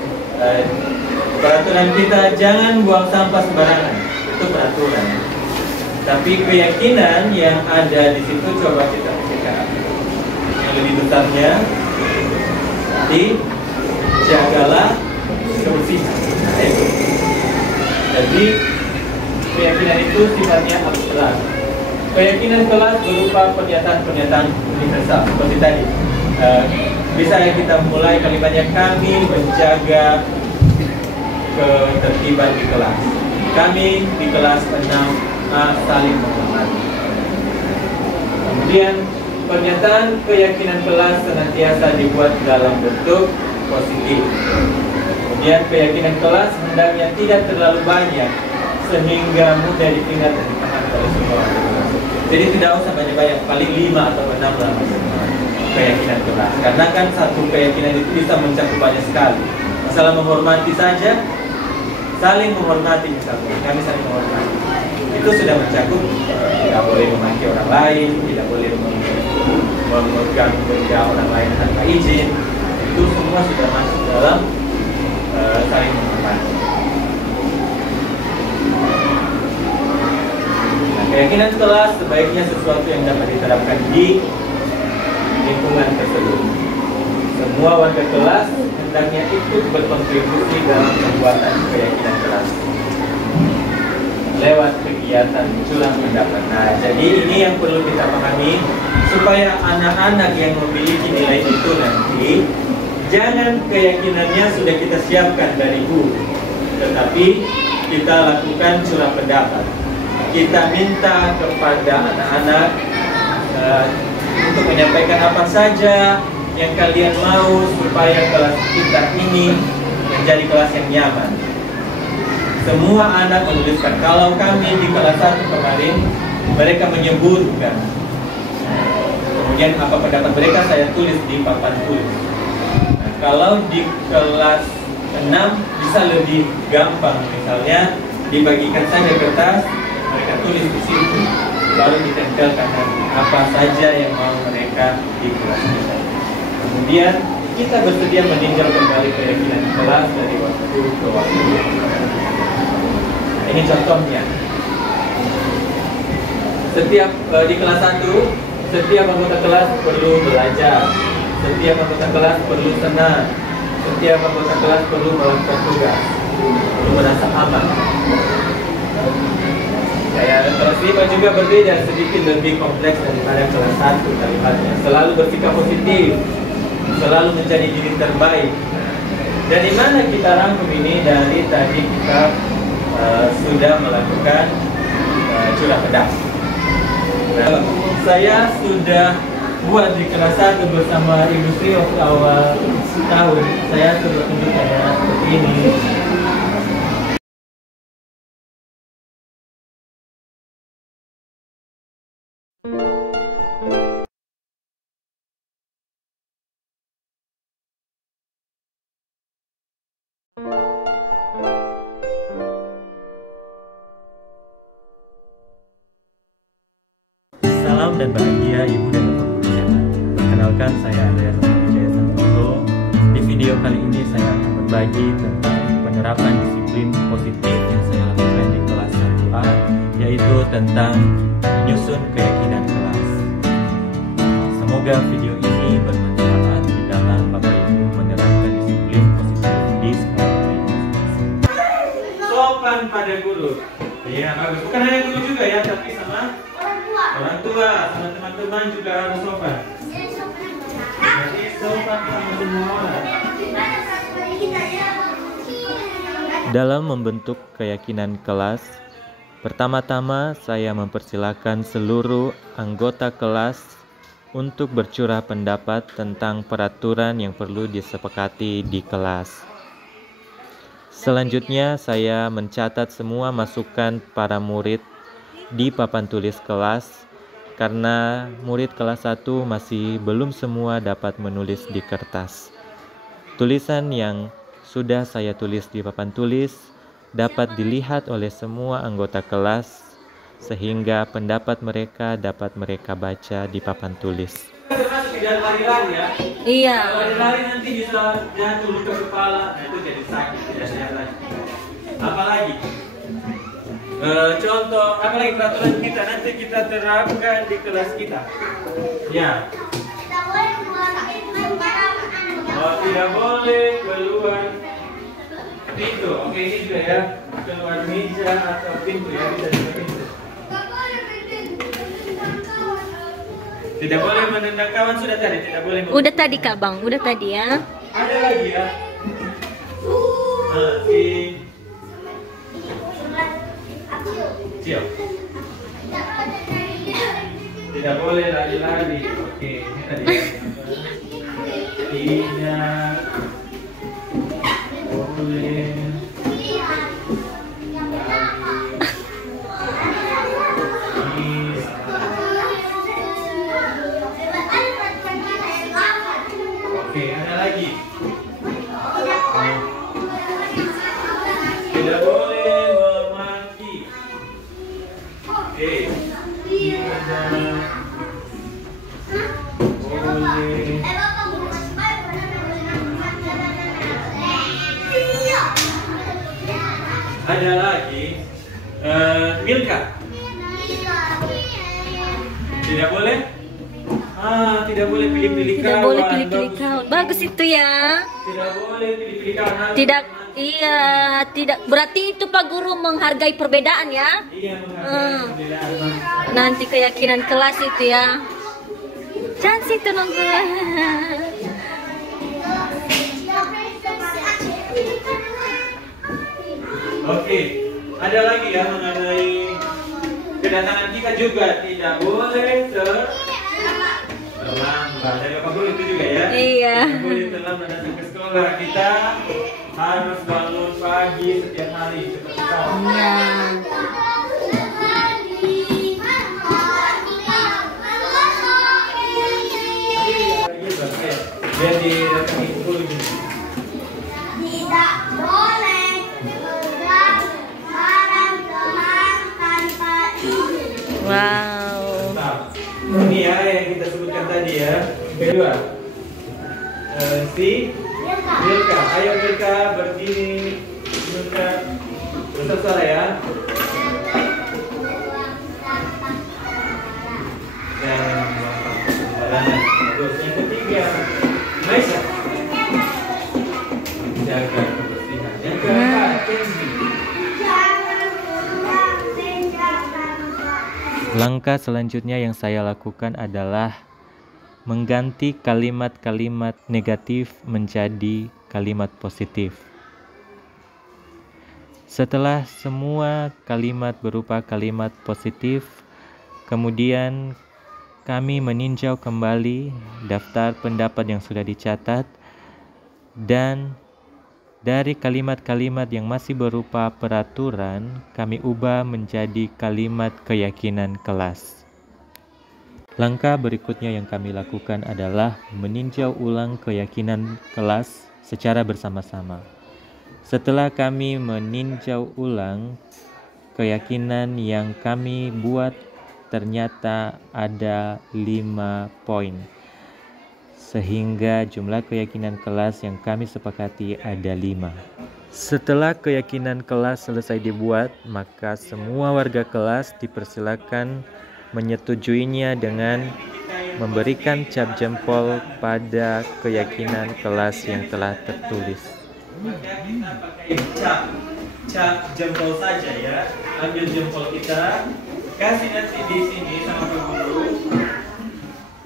peraturan kita jangan buang sampah sembarangan, itu peraturan. Tapi keyakinan yang ada di situ coba kita pikirkan. Yang lebih besarnya, jagalah kebersihan. Nah, itu. Jadi keyakinan itu sifatnya abstrak. Keyakinan kelas berupa pernyataan-pernyataan universal seperti tadi. Bisa kita mulai kalimatnya, kami menjaga ketertiban di kelas. Kami di kelas 6A saling menghormati. Kemudian pernyataan keyakinan kelas senantiasa dibuat dalam bentuk positif. Kemudian keyakinan kelas hendaknya tidak terlalu banyak sehingga mudah diingat dan dipahami oleh semua orang. Jadi tidak usah banyak-banyak, paling 5 atau 6 lah keyakinan kelas. Karena kan satu keyakinan itu bisa mencakup banyak sekali. Masalah menghormati saja, saling menghormati misalnya, kami saling menghormati. Itu sudah mencakup tidak boleh memaki orang lain, tidak boleh memegang benda orang lain tanpa izin. Itu semua sudah masuk dalam saling menghormati. Keyakinan kelas sebaiknya sesuatu yang dapat diterapkan di lingkungan tersebut. Semua warga kelas hendaknya ikut berkontribusi dalam pembuatan keyakinan kelas lewat kegiatan curang pendapat. Nah, jadi ini yang perlu kita pahami supaya anak-anak yang memiliki nilai itu nanti jangan keyakinannya sudah kita siapkan dari guru, tetapi kita lakukan curang pendapat. Kita minta kepada anak-anak untuk menyampaikan apa saja yang kalian mau supaya kelas kita ini menjadi kelas yang nyaman. Semua anak menuliskan. Kalau kami di kelas 1 kemarin, mereka menyebutkan. Kemudian apa pendapat mereka saya tulis di papan tulis. Nah, kalau di kelas 6 bisa lebih gampang, misalnya dibagikan saja kertas, mereka tulis di situ, lalu ditempelkan apa saja yang mau mereka di kelas kita. Kemudian kita bersedia meninjau kembali keyakinan kelas dari waktu ke waktu. Ini contohnya. Setiap di kelas 1, setiap anggota kelas perlu belajar, setiap anggota kelas perlu senang, setiap anggota kelas perlu melakukan tugas, perlu merasa aman. Ya, kelas 5 juga berbeda, sedikit lebih kompleks daripada kelas 1 kalimatnya. Selalu bersikap positif, selalu menjadi diri terbaik. Dari mana kita rangkum ini? Dari tadi kita sudah melakukan curah pendapat. Nah, saya sudah buat di kelas 1 bersama Ibu Sri waktu awal tahun. Saya sudah tunjukkan seperti ini. Salam dan bahagia Ibu dan Bapak sekalian. Perkenalkan, saya Andreas Wijaya Santoso. Di video kali ini saya akan berbagi tentang penerapan disiplin positif yang saya lakukan di kelas 1A, yaitu tentang menyusun keyakinan kelas. Semoga video ini bermanfaat di dalam Bapak Ibu menerapkan disiplin positif di sekolah masing-masing. Sopan pada guru. Iya, bagus. Bukan hanya guru juga ya, tapi sama orang tua, sama teman-teman juga harus sopan. Jadi sopan sama semua orang. Dalam membentuk keyakinan kelas, Pertama-tama, saya mempersilakan seluruh anggota kelas untuk bercurah pendapat tentang peraturan yang perlu disepakati di kelas. Selanjutnya, saya mencatat semua masukan para murid di papan tulis kelas karena murid kelas 1 masih belum semua dapat menulis di kertas. Tulisan yang sudah saya tulis di papan tulis dapat dilihat oleh semua anggota kelas sehingga pendapat mereka dapat mereka baca di papan tulis. Tidak lari-lari ya. Iya. Lari-lari nanti bisa jatuh ke kepala, itu jadi sakit, tidak sehat lagi. Apalagi? Contoh, apalagi peraturan kita nanti kita terapkan di kelas kita. Ya. Oh, tidak boleh keluar pintu. Oke, ini juga ya. Keluar meja atau pintu ya, bisa juga pintu. Tidak boleh menendang kawan, sudah tadi. Tidak boleh. Udah tadi Kak Bang, udah tadi ya. Ada lagi ya. Cio. Tidak boleh lari-lari. Oke, ini tadi. Tidak boleh. Oke, ada lagi. Tidak boleh memaki. Oke. Tidak boleh. Ada lagi. Milka. Tidak boleh. Tidak boleh pilih-pilih kawan. Tidak boleh pilih-pilih kawan. Bagus itu ya. Tidak boleh pilih-pilih kawan. Tidak, iya, tidak. Berarti itu Pak Guru menghargai perbedaan ya. Iya, menghargai perbedaan. Nanti keyakinan kelas itu ya. Jangan situ nunggu. Oke, ada lagi ya mengenai kedatangan kita juga tidak boleh terlambat. Dari Bapak Guru itu juga ya. Iya. Tidak boleh terlambat datang ke sekolah. Kita harus bangun pagi setiap hari seperti kamu. Biar didatangi guru gini. Tidak boleh pegang barang teman tanpa izin. Wow. Nah, ini ya yang kita sebutkan tadi ya. Kedua, si Milka. Ayo Milka berdiri. Milka besar suara ya. Dan terus yang ketiga, Maisa. Jaga kebersihan. Yang keempat, Kenzi. Langkah selanjutnya yang saya lakukan adalah mengganti kalimat-kalimat negatif menjadi kalimat positif. Setelah semua kalimat berupa kalimat positif, kemudian kami meninjau kembali daftar pendapat yang sudah dicatat dan dari kalimat-kalimat yang masih berupa peraturan, kami ubah menjadi kalimat keyakinan kelas. Langkah berikutnya yang kami lakukan adalah meninjau ulang keyakinan kelas secara bersama-sama. Setelah kami meninjau ulang keyakinan yang kami buat, ternyata ada 5 poin. Sehingga jumlah keyakinan kelas yang kami sepakati ada 5. Setelah keyakinan kelas selesai dibuat, maka semua warga kelas dipersilakan menyetujuinya dengan memberikan cap jempol pada keyakinan kelas yang telah tertulis. Cap jempol saja ya. Ambil jempol kita, kasih nanti di sini sama Pak Guru.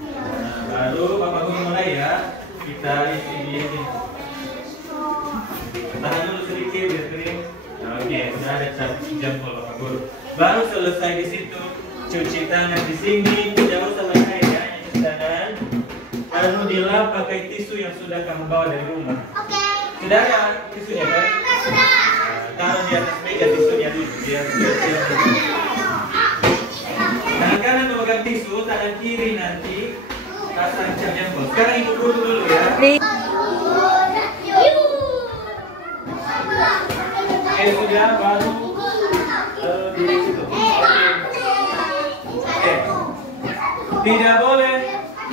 Nah, baru Bapak Guru mulai ya. Kita isi di sini. Tahan dulu sedikit biar kering. Oke. Oke, sudah ada jempol Bapak Guru. Baru selesai di situ, cuci tangan di sini, tidak usah pakai air, hanya cuci tangan. Lalu dilap pakai tisu yang sudah kamu bawa dari rumah. Oke. Sudah ada tisunya kan? Sudah. Taruh di atas meja tisunya dulu, biar cuci. Tangan kanan memegang tisu, tangan kiri nanti pasang cap jempol. Sekarang ibu guru dulu ya. Oke, sudah baru di situ. Oke. Tidak boleh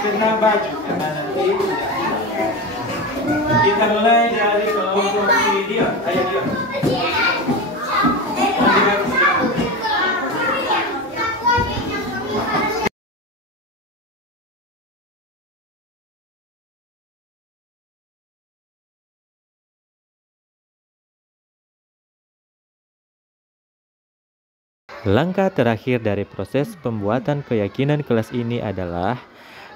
kena baju karena nanti kita mulai dari kelompok dia. Ayo dia. Langkah terakhir dari proses pembuatan keyakinan kelas ini adalah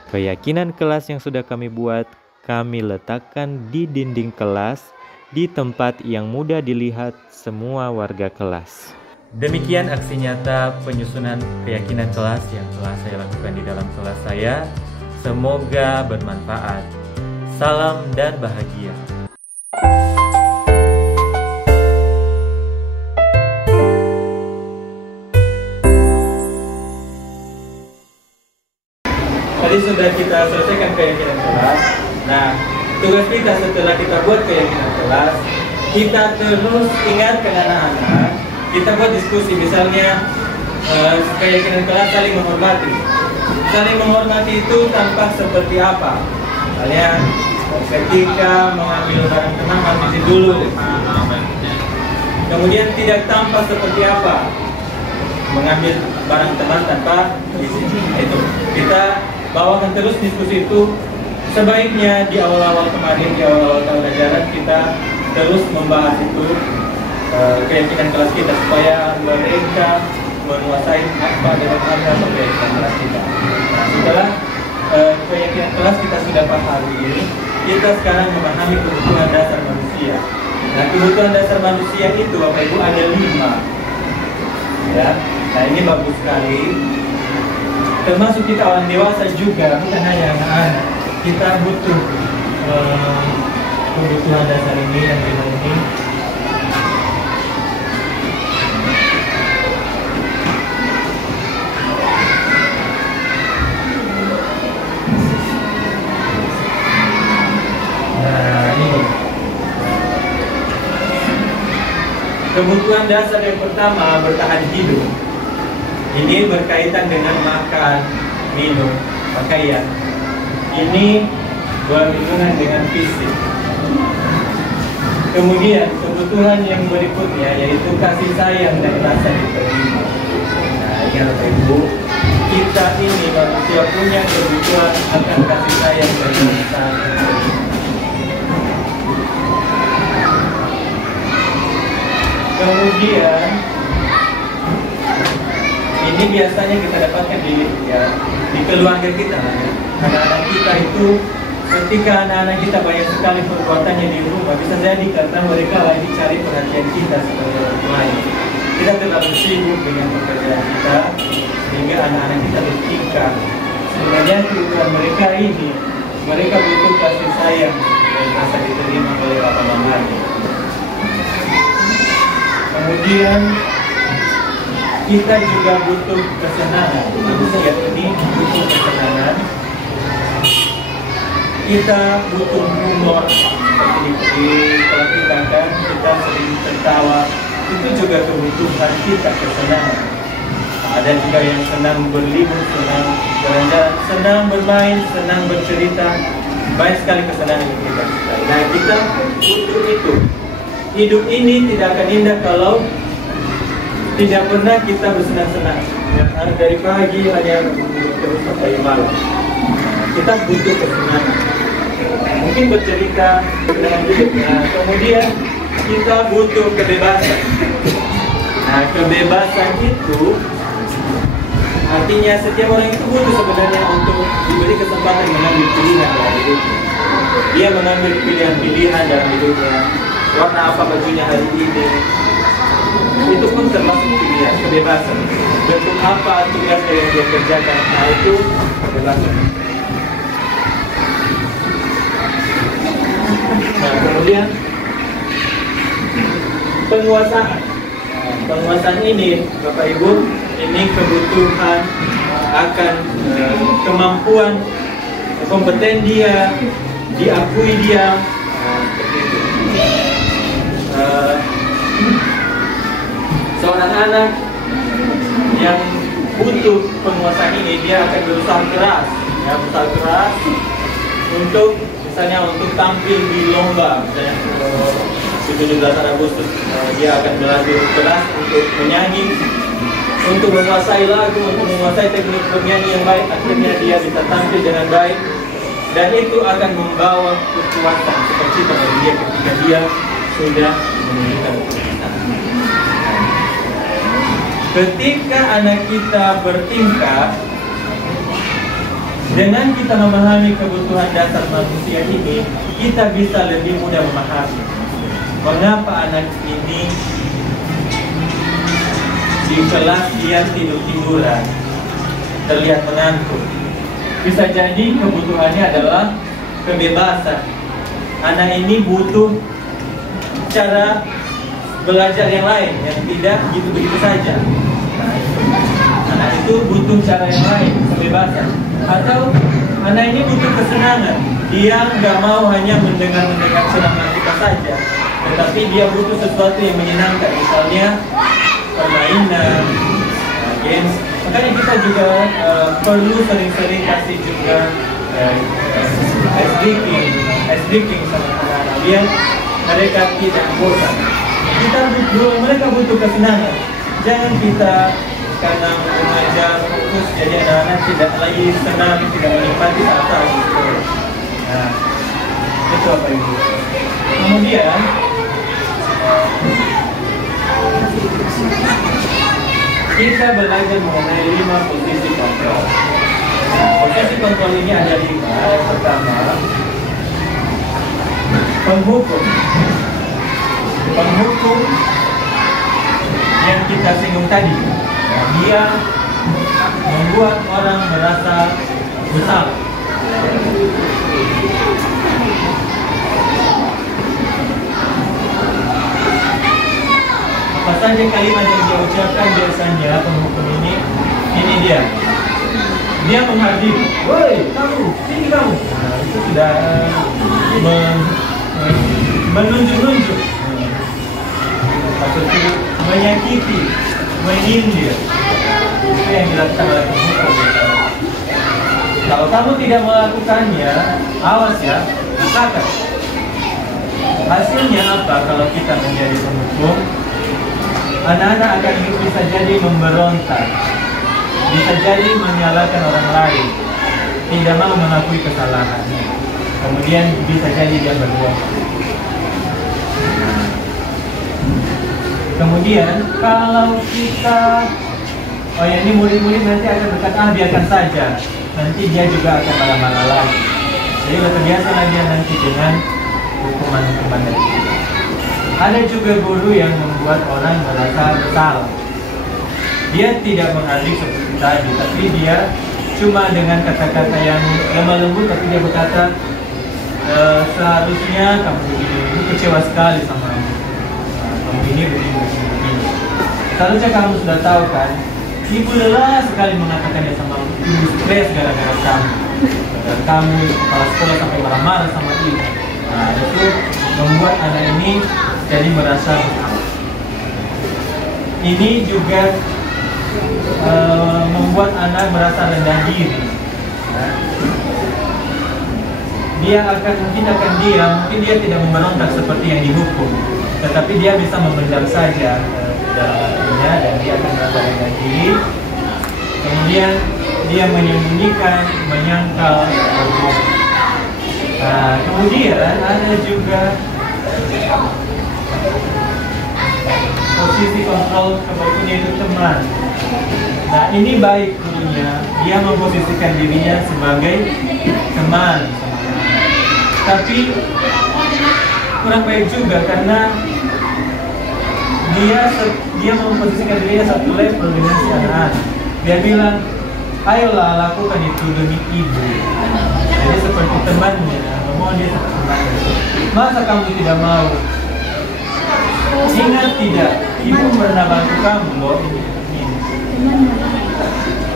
keyakinan kelas yang sudah kami buat, kami letakkan di dinding kelas di tempat yang mudah dilihat semua warga kelas. Demikian aksi nyata penyusunan keyakinan kelas yang telah saya lakukan di dalam kelas saya. Semoga bermanfaat. Salam dan bahagia. Tadi sudah kita selesaikan keyakinan kelas. Nah, tugas kita setelah kita buat keyakinan kelas, kita terus ingatkan anak-anak. Kita buat diskusi, misalnya keyakinan kelas saling menghormati. Saling menghormati itu tampak seperti apa? Misalnya ketika mengambil barang teman harus izin dulu. Kemudian tidak tampak seperti apa? Mengambil barang teman tanpa izin. Itu kita bawakan terus diskusi itu. Sebaiknya di awal-awal kemarin, di awal-awal tahun ajaran kita terus membahas itu keyakinan kelas kita supaya mereka menguasai apa dengan apa keyakinan kelas kita. Nah, setelah keyakinan kelas kita sudah pahami, kita sekarang memahami kebutuhan dasar manusia. Nah, kebutuhan dasar manusia itu Bapak Ibu ada 5. Ya, nah ini bagus sekali. Termasuk kita orang dewasa juga, bukan hanya anak-anak. Kita butuh kebutuhan dasar ini yang ini. Nah, ini kebutuhan dasar yang pertama, bertahan hidup. Ini berkaitan dengan makan, minum, pakaian. Ini berhubungan dengan fisik. Kemudian kebutuhan yang berikutnya yaitu kasih sayang dan rasa diterima. Nah, ingat Bapak Ibu, kita ini manusia punya kebutuhan akan kasih sayang dan rasa diterima. Kemudian ini biasanya kita dapatkan di keluarga kita. Anak-anak kita itu, ketika anak-anak kita banyak sekali perbuatannya di rumah, bisa jadi karena mereka lagi cari perhatian kita sebagai orang tua. Kita terlalu sibuk dengan pekerjaan kita, sehingga anak-anak kita bertingkah. Sebenarnya kebutuhan mereka ini, mereka butuh kasih sayang dan rasa diterima oleh bapak mamanya. Kemudian kita juga butuh kesenangan. Manusia ini butuh kesenangan. Kita butuh humor. Kalau kita kan kita sering tertawa, itu juga kebutuhan kita, kesenangan. Ada juga yang senang berlibur, senang jalan-jalan, senang bermain, senang bercerita. Banyak sekali kesenangan yang kita sukai. Nah, kita butuh itu. Hidup ini tidak akan indah kalau tidak pernah kita bersenang-senang. Dari pagi hanya terus sampai malam. Kita butuh kesenangan. Mungkin bercerita dengan hidupnya. Kemudian kita butuh kebebasan. Nah, kebebasan itu artinya setiap orang itu butuh sebenarnya untuk diberi kesempatan mengambil pilihan dalam hidupnya. Dia mengambil pilihan-pilihan dalam hidupnya. Warna apa bajunya hari ini? termasuk pilihan, kebebasan. Bentuk apa tugas yang dia kerjakan, nah itu kebebasan. Nah, kemudian penguasaan. Penguasaan ini, Bapak Ibu, ini kebutuhan akan kemampuan, kompeten dia, diakui dia, seperti itu. Seorang anak yang butuh penguasaan ini, dia akan berusaha keras, ya, berusaha keras untuk misalnya untuk tampil di lomba, misalnya di 17 Agustus, dia akan belajar keras untuk menyanyi, untuk menguasai lagu, untuk menguasai teknik bernyanyi yang baik, akhirnya dia bisa tampil dengan baik, dan itu akan membawa kepuasan seperti bagi dia ketika dia sudah menunjukkan kepuasan. Ketika anak kita bertingkah, dengan kita memahami kebutuhan dasar manusia ini, kita bisa lebih mudah memahami mengapa anak ini di kelas dia tidur-tiduran, terlihat mengantuk. Bisa jadi kebutuhannya adalah kebebasan. Anak ini butuh cara belajar yang lain, yang tidak gitu-begitu saja. Anak itu butuh cara yang lain, kebebasan. Atau anak ini butuh kesenangan. Dia nggak mau hanya mendengar ceramah kita saja, tetapi dia butuh sesuatu yang menyenangkan, misalnya permainan, games. Makanya kita juga perlu sering-sering kasih juga ice breaking sama anak-anak biar mereka tidak bosan. Mereka butuh kesenangan. Jangan kita karena mengajar fokus jadi anak-anak tidak lagi senang, tidak menikmati saat itu. Nah, itu apa itu. Kemudian kita belajar mengenai 5 posisi kontrol. Posisi kontrol ini ada 5. Yang pertama, penghukum. Penghukum yang kita singgung tadi, dia membuat orang merasa bersalah. Apa saja kalimat yang dia ucapkan biasanya penghukum ini dia. Dia menghadiri, woi kamu, sini kamu. Nah, itu sudah menunjuk-nunjuk. Maksudnya menyakiti, menyindir. Itu yang dilakukan oleh penghukum. Kalau kamu tidak melakukannya, awas ya, katakan. Hasilnya apa kalau kita menjadi penghukum? Anak-anak akan bisa jadi memberontak, bisa jadi menyalahkan orang lain, tidak mau mengakui kesalahannya. Kemudian bisa jadi dia berbohong. Kemudian kalau kita, oh ya ini murid-murid nanti akan berkata, biarkan saja, nanti dia juga akan marah-marah lagi. Jadi udah terbiasa dia nanti dengan hukuman-hukuman dari kita. Ada juga guru yang membuat orang merasa bersalah. Dia tidak menghardik seperti tadi, tapi dia cuma dengan kata-kata yang lemah lembut, tapi dia berkata, seharusnya kamu begini, kecewa sekali sama kamu. Kamu ini begini. Seharusnya kamu sudah tahu kan, ibu lelah sekali mengatakannya sama ibu, stres gara-gara kamu. Dan kamu kepala sekolah sampai marah-marah sama ibu. Nah, itu membuat anak ini jadi merasa bersalah. Ini juga membuat anak merasa rendah diri. Nah, dia mungkin diam, mungkin dia tidak memberontak seperti yang dihukum, tetapi dia bisa memendam saja dalam hatinya dan dia akan merasa rendah diri. Kemudian dia menyembunyikan, menyangkal, berbohong. Nah, kemudian ada juga posisi kontrol kebaikannya itu teman. Nah, ini baik gurunya, dia memposisikan dirinya sebagai teman. Tapi kurang baik juga karena dia memposisikan dirinya satu level dengan si anak-anak. Dia bilang, ayolah lakukan itu demi ibu. Jadi seperti temannya, mau dia seperti temannya. Masa kamu tidak mau? Ingat tidak, ibu pernah bantu kamu loh ini.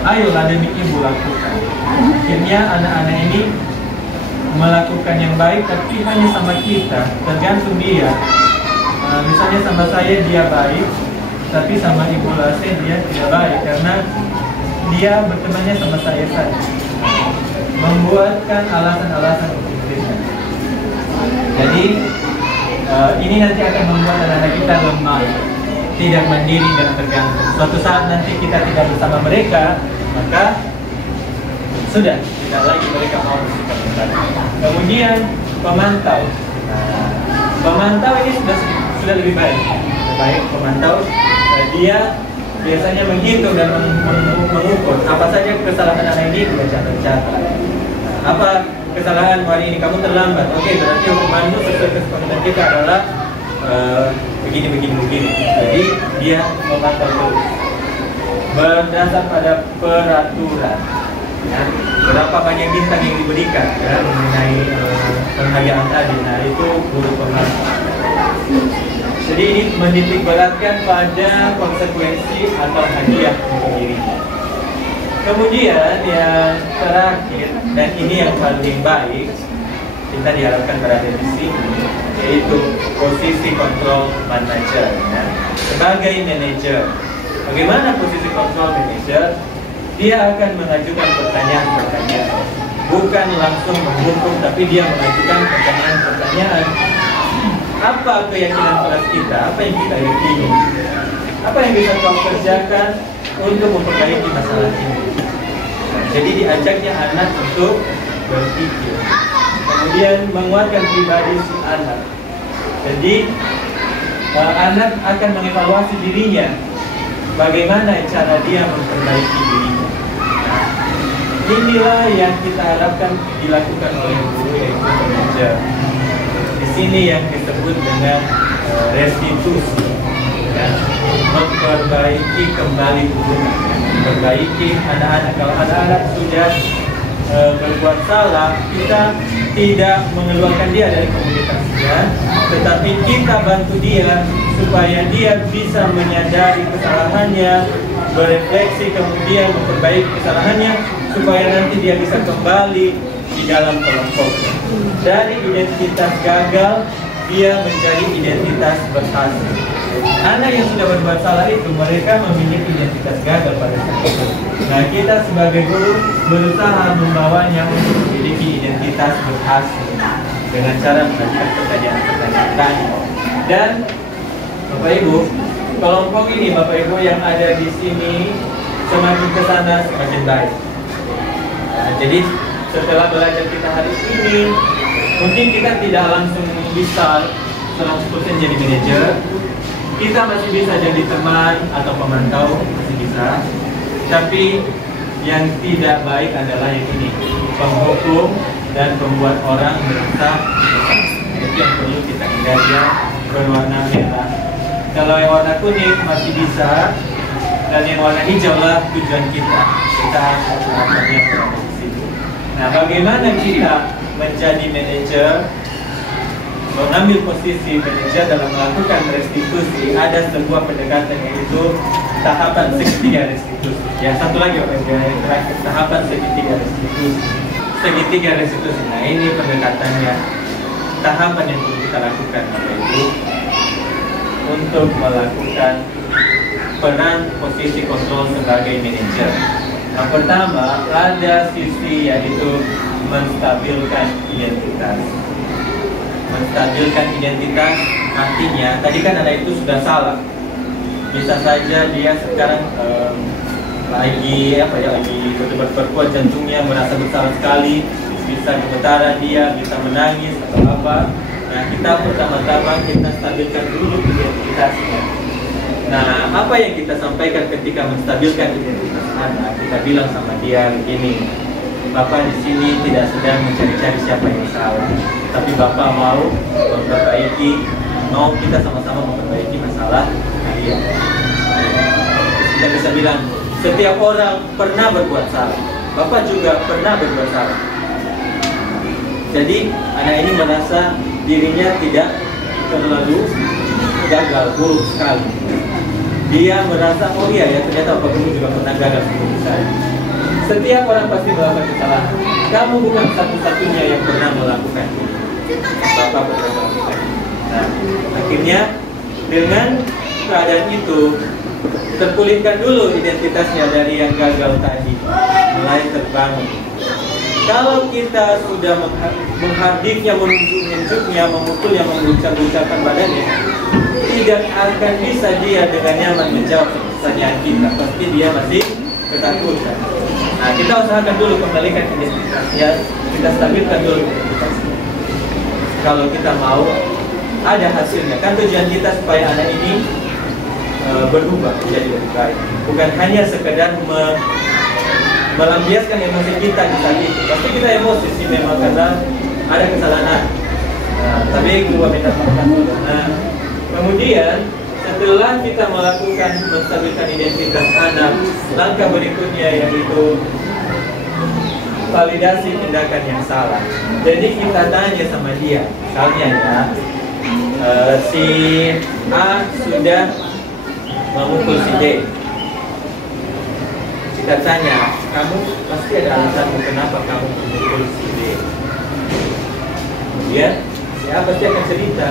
Ayolah demi ibu lakukan. Akhirnya anak-anak ini melakukan yang baik, tapi hanya sama kita, tergantung dia. Misalnya sama saya dia baik, tapi sama ibu Lase dia tidak baik karena dia bertemannya sama saya saja. Membuatkan alasan-alasan untuk kita. Jadi ini nanti akan membuat anak-anak kita lemah, tidak mandiri dan tergantung. Suatu saat nanti kita tidak bersama mereka, maka sudah tidak lagi mereka mau bersikap berbeda. Kemudian pemantau. Pemantau ini sudah lebih baik. Pemantau dia biasanya menghitung dan mengukur apa saja kesalahan anak ini kita catat. Apa kesalahan hari ini kamu terlambat? Oke, berarti hukumanmu sesuai kesepakatan kita adalah begini. Jadi dia memantau terus berdasar pada peraturan. Ya, berapa banyak bintang yang diberikan ya, mengenai penghargaan tadi. Nah itu guru pemantau. Jadi ini menitik beratkan pada konsekuensi atau hadiah untuk dirinya. Kemudian yang terakhir, dan ini yang paling baik, kita diharapkan berada di sini, yaitu posisi kontrol manajer. Ya. Sebagai manajer, bagaimana posisi kontrol manajer? Dia akan mengajukan pertanyaan-pertanyaan, bukan langsung menghukum, tapi dia mengajukan pertanyaan-pertanyaan. Apa keyakinan kelas kita? Apa yang kita yakini? Apa yang bisa kau kerjakan untuk memperbaiki masalah ini? Jadi diajaknya anak untuk berpikir, kemudian menguatkan pribadi si anak. Jadi anak akan mengevaluasi dirinya, bagaimana cara dia memperbaiki dirinya. Inilah yang kita harapkan dilakukan oleh guru, yaitu manajer. Di sini yang disebut dengan restitusi, ya, memperbaiki kembali hubungan, memperbaiki anak-anak. Kalau anak-anak sudah berbuat salah, kita tidak mengeluarkan dia dari komunitasnya, tetapi kita bantu dia supaya dia bisa menyadari kesalahannya, berefleksi, kemudian memperbaiki kesalahannya, supaya nanti dia bisa kembali di dalam kelompok. Dari identitas gagal, dia menjadi identitas berhasil. Anak yang sudah berbuat salah itu, mereka memiliki identitas gagal pada saat itu. Nah, kita sebagai guru berusaha membawanya untuk memiliki identitas berhasil dengan cara mengajukan pertanyaan-pertanyaan tadi. Dan Bapak Ibu, kelompok ini Bapak Ibu yang ada di sini semakin ke sana semakin baik. Nah, jadi setelah belajar kita hari ini, mungkin kita tidak langsung bisa 100% jadi manajer. Kita masih bisa jadi teman atau pemantau, masih bisa. Tapi yang tidak baik adalah yang ini, penghukum dan membuat orang merasa itu yang perlu kita hindari, yang berwarna merah. Kalau yang warna kuning masih bisa, dan yang warna hijau lah tujuan kita. Kita harapkan yang berada di situ. Nah, bagaimana kita menjadi manajer? Mengambil posisi manajer dalam melakukan restitusi, ada sebuah pendekatan, yaitu tahapan segitiga restitusi. Ya, satu lagi yang terakhir, tahapan segitiga restitusi. Segitiga restitusi. Nah, ini pendekatannya, tahapan yang perlu kita lakukan, yaitu untuk melakukan peran posisi kontrol sebagai manajer. Yang pertama, ada sisi yaitu menstabilkan identitas. Menstabilkan identitas artinya, tadi kan anak itu sudah salah. Bisa saja dia sekarang lagi berkuat jantungnya, merasa bersalah sekali, bisa gemetaran dia, bisa menangis atau apa. Nah, kita pertama-tama kita stabilkan dulu identitasnya. Nah, apa yang kita sampaikan ketika menstabilkan identitas anak? Kita bilang sama dia begini, Bapak di sini tidak sedang mencari-cari siapa yang salah, tapi Bapak mau memperbaiki, mau kita sama-sama memperbaiki masalah dia. Kita bisa bilang setiap orang pernah berbuat salah. Bapak juga pernah berbuat salah. Jadi anak ini merasa dirinya tidak terlalu gagal, buruk sekali. Dia merasa, oh iya ya, ternyata Bapak Guru juga pernah gagal seperti saya. Setiap orang pasti melakukan kesalahan. Kamu bukan satu-satunya yang pernah melakukan. Bapak pernah melakukan. Nah, akhirnya dengan keadaan itu terpulihkan dulu identitasnya dari yang gagal tadi, mulai terbangun. Kalau kita sudah menghardiknya, menunjuknya, memukulnya, mengucap-ucapkan badannya, tidak akan bisa dia dengan nyaman menjawab pertanyaan kita. Pasti dia masih ketakutan. Nah, kita usahakan dulu kembalikan identitasnya, kita stabilkan dulu identitasnya. Kalau kita mau ada hasilnya, kan tujuan kita supaya anak ini berubah menjadi lebih baik. Bukan hanya sekedar melampiaskan emosi kita di saat itu. Pasti kita emosi sih memang karena ada kesalahan. Tapi gua minta maaf dulu. Nah, kemudian setelah kita melakukan menstabilkan identitas anak, langkah berikutnya yaitu validasi tindakan yang salah. Jadi kita tanya sama dia, misalnya ya, si A sudah memukul si D. Kita tanya, kamu pasti ada alasanmu kenapa kamu memukul si D. Kemudian si A pasti akan cerita,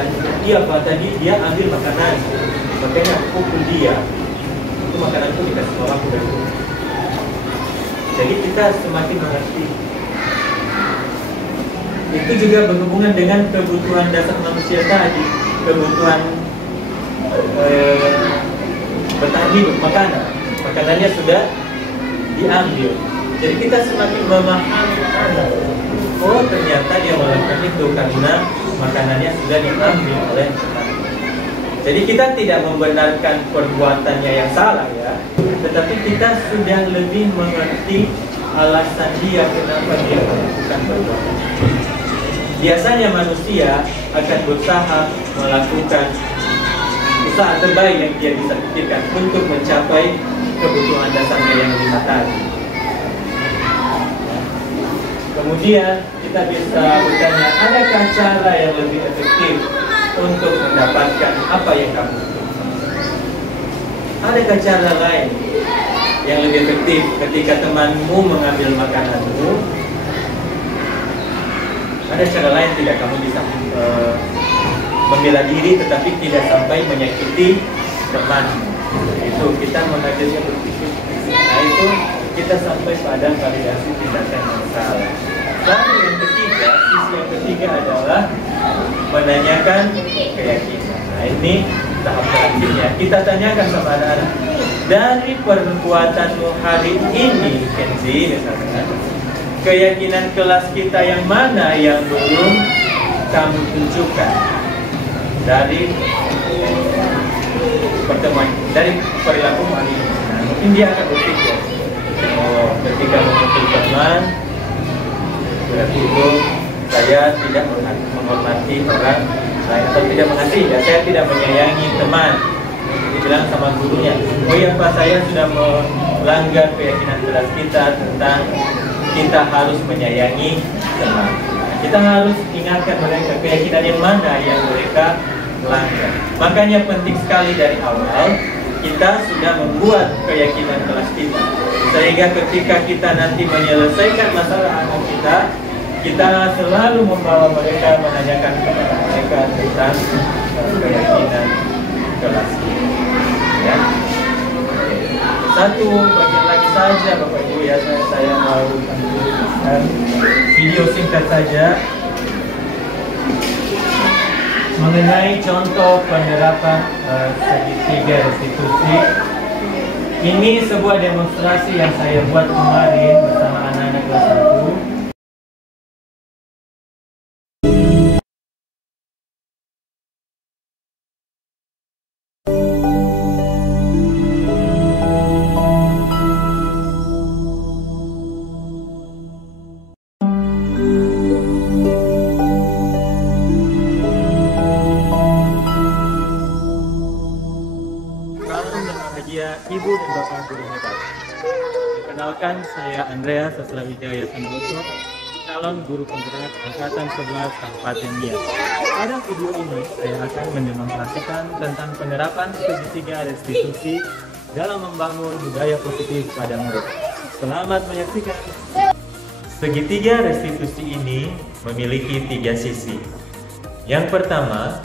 iya Pak, tadi dia ambil makanan, makanya aku pukul dia. Itu makanan itu dikasih mamaku dari rumah. Jadi kita semakin mengerti. Itu juga berhubungan dengan kebutuhan dasar manusia tadi, kebutuhan bertahan hidup, makanannya sudah diambil. Jadi kita semakin memahami anak. Oh, ternyata dia melakukan itu karena makanannya sudah diambil oleh petani. Jadi kita tidak membenarkan perbuatannya yang salah ya, tetapi kita sudah lebih mengerti alasan dia kenapa dia melakukan perbuatan. Biasanya manusia akan berusaha melakukan usaha terbaik yang dia bisa pikirkan untuk mencapai kebutuhan dasarnya yang 5 tadi. Kemudian kita bisa bertanya, adakah cara yang lebih efektif untuk mendapatkan apa yang kamu butuhkan? Adakah cara lain yang lebih efektif ketika temanmu mengambil makananmu? Ada cara lain tidak kamu bisa membela diri tetapi tidak sampai menyakiti temanmu? Itu kita mengajarnya berpikir. Nah itu kita sampai pada validasi tindakan yang salah. Lalu yang ketiga, sisi yang ketiga adalah menanyakan keyakinan. Nah ini tahap selanjutnya. Kita tanyakan sama anak-anak, dari perbuatanmu hari ini, Kenzi misalnya, keyakinan kelas kita yang mana yang belum kamu tunjukkan dari pertemuan, dari perilaku hari ini? Nah, mungkin dia akan berpikir, oh ketika memukul teman, berarti itu saya tidak menghormati orang lain atau tidak mengasihi, ya, saya tidak menyayangi teman. Dibilang sama gurunya, oh ya Pak, saya sudah melanggar keyakinan kelas kita tentang kita harus menyayangi teman. Kita harus ingatkan mereka keyakinan yang mana yang mereka langgar. Makanya penting sekali dari awal kita sudah membuat keyakinan kelas kita, sehingga ketika kita nanti menyelesaikan masalah anak kita, kita selalu membawa mereka, menanyakan kepada mereka tentang keyakinan kelas kita. Ya. Satu bagian lagi saja Bapak Ibu ya, saya mau tunjukkan video singkat saja mengenai contoh penerapan segitiga restitusi. Ini sebuah demonstrasi yang saya buat kemarin bersama anak-anak kelas 1. berbahagia Ibu dan Bapak guru hebat. Perkenalkan, saya Andreas Sasrawijaya Santoso, calon guru penggerak angkatan 11 Kabupaten Nias. Pada video ini, saya akan mendemonstrasikan tentang penerapan segitiga restitusi dalam membangun budaya positif pada murid. Selamat menyaksikan. Segitiga restitusi ini memiliki 3 sisi. Yang pertama,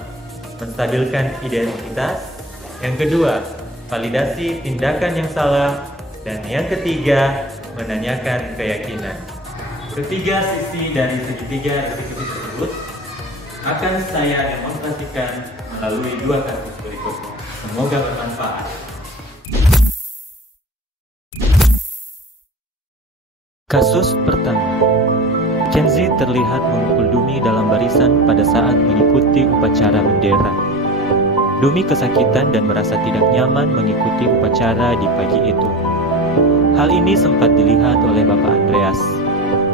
menstabilkan identitas. Yang kedua, validasi tindakan yang salah. Dan yang ketiga, menanyakan keyakinan. Ketiga sisi dari segitiga restitusi tersebut akan saya demonstrasikan melalui 2 kasus berikut. Semoga bermanfaat. Kasus pertama, Kenzi terlihat memukul Dumi dalam barisan pada saat mengikuti upacara bendera. Dumi kesakitan dan merasa tidak nyaman mengikuti upacara di pagi itu. Hal ini sempat dilihat oleh Bapak Andreas.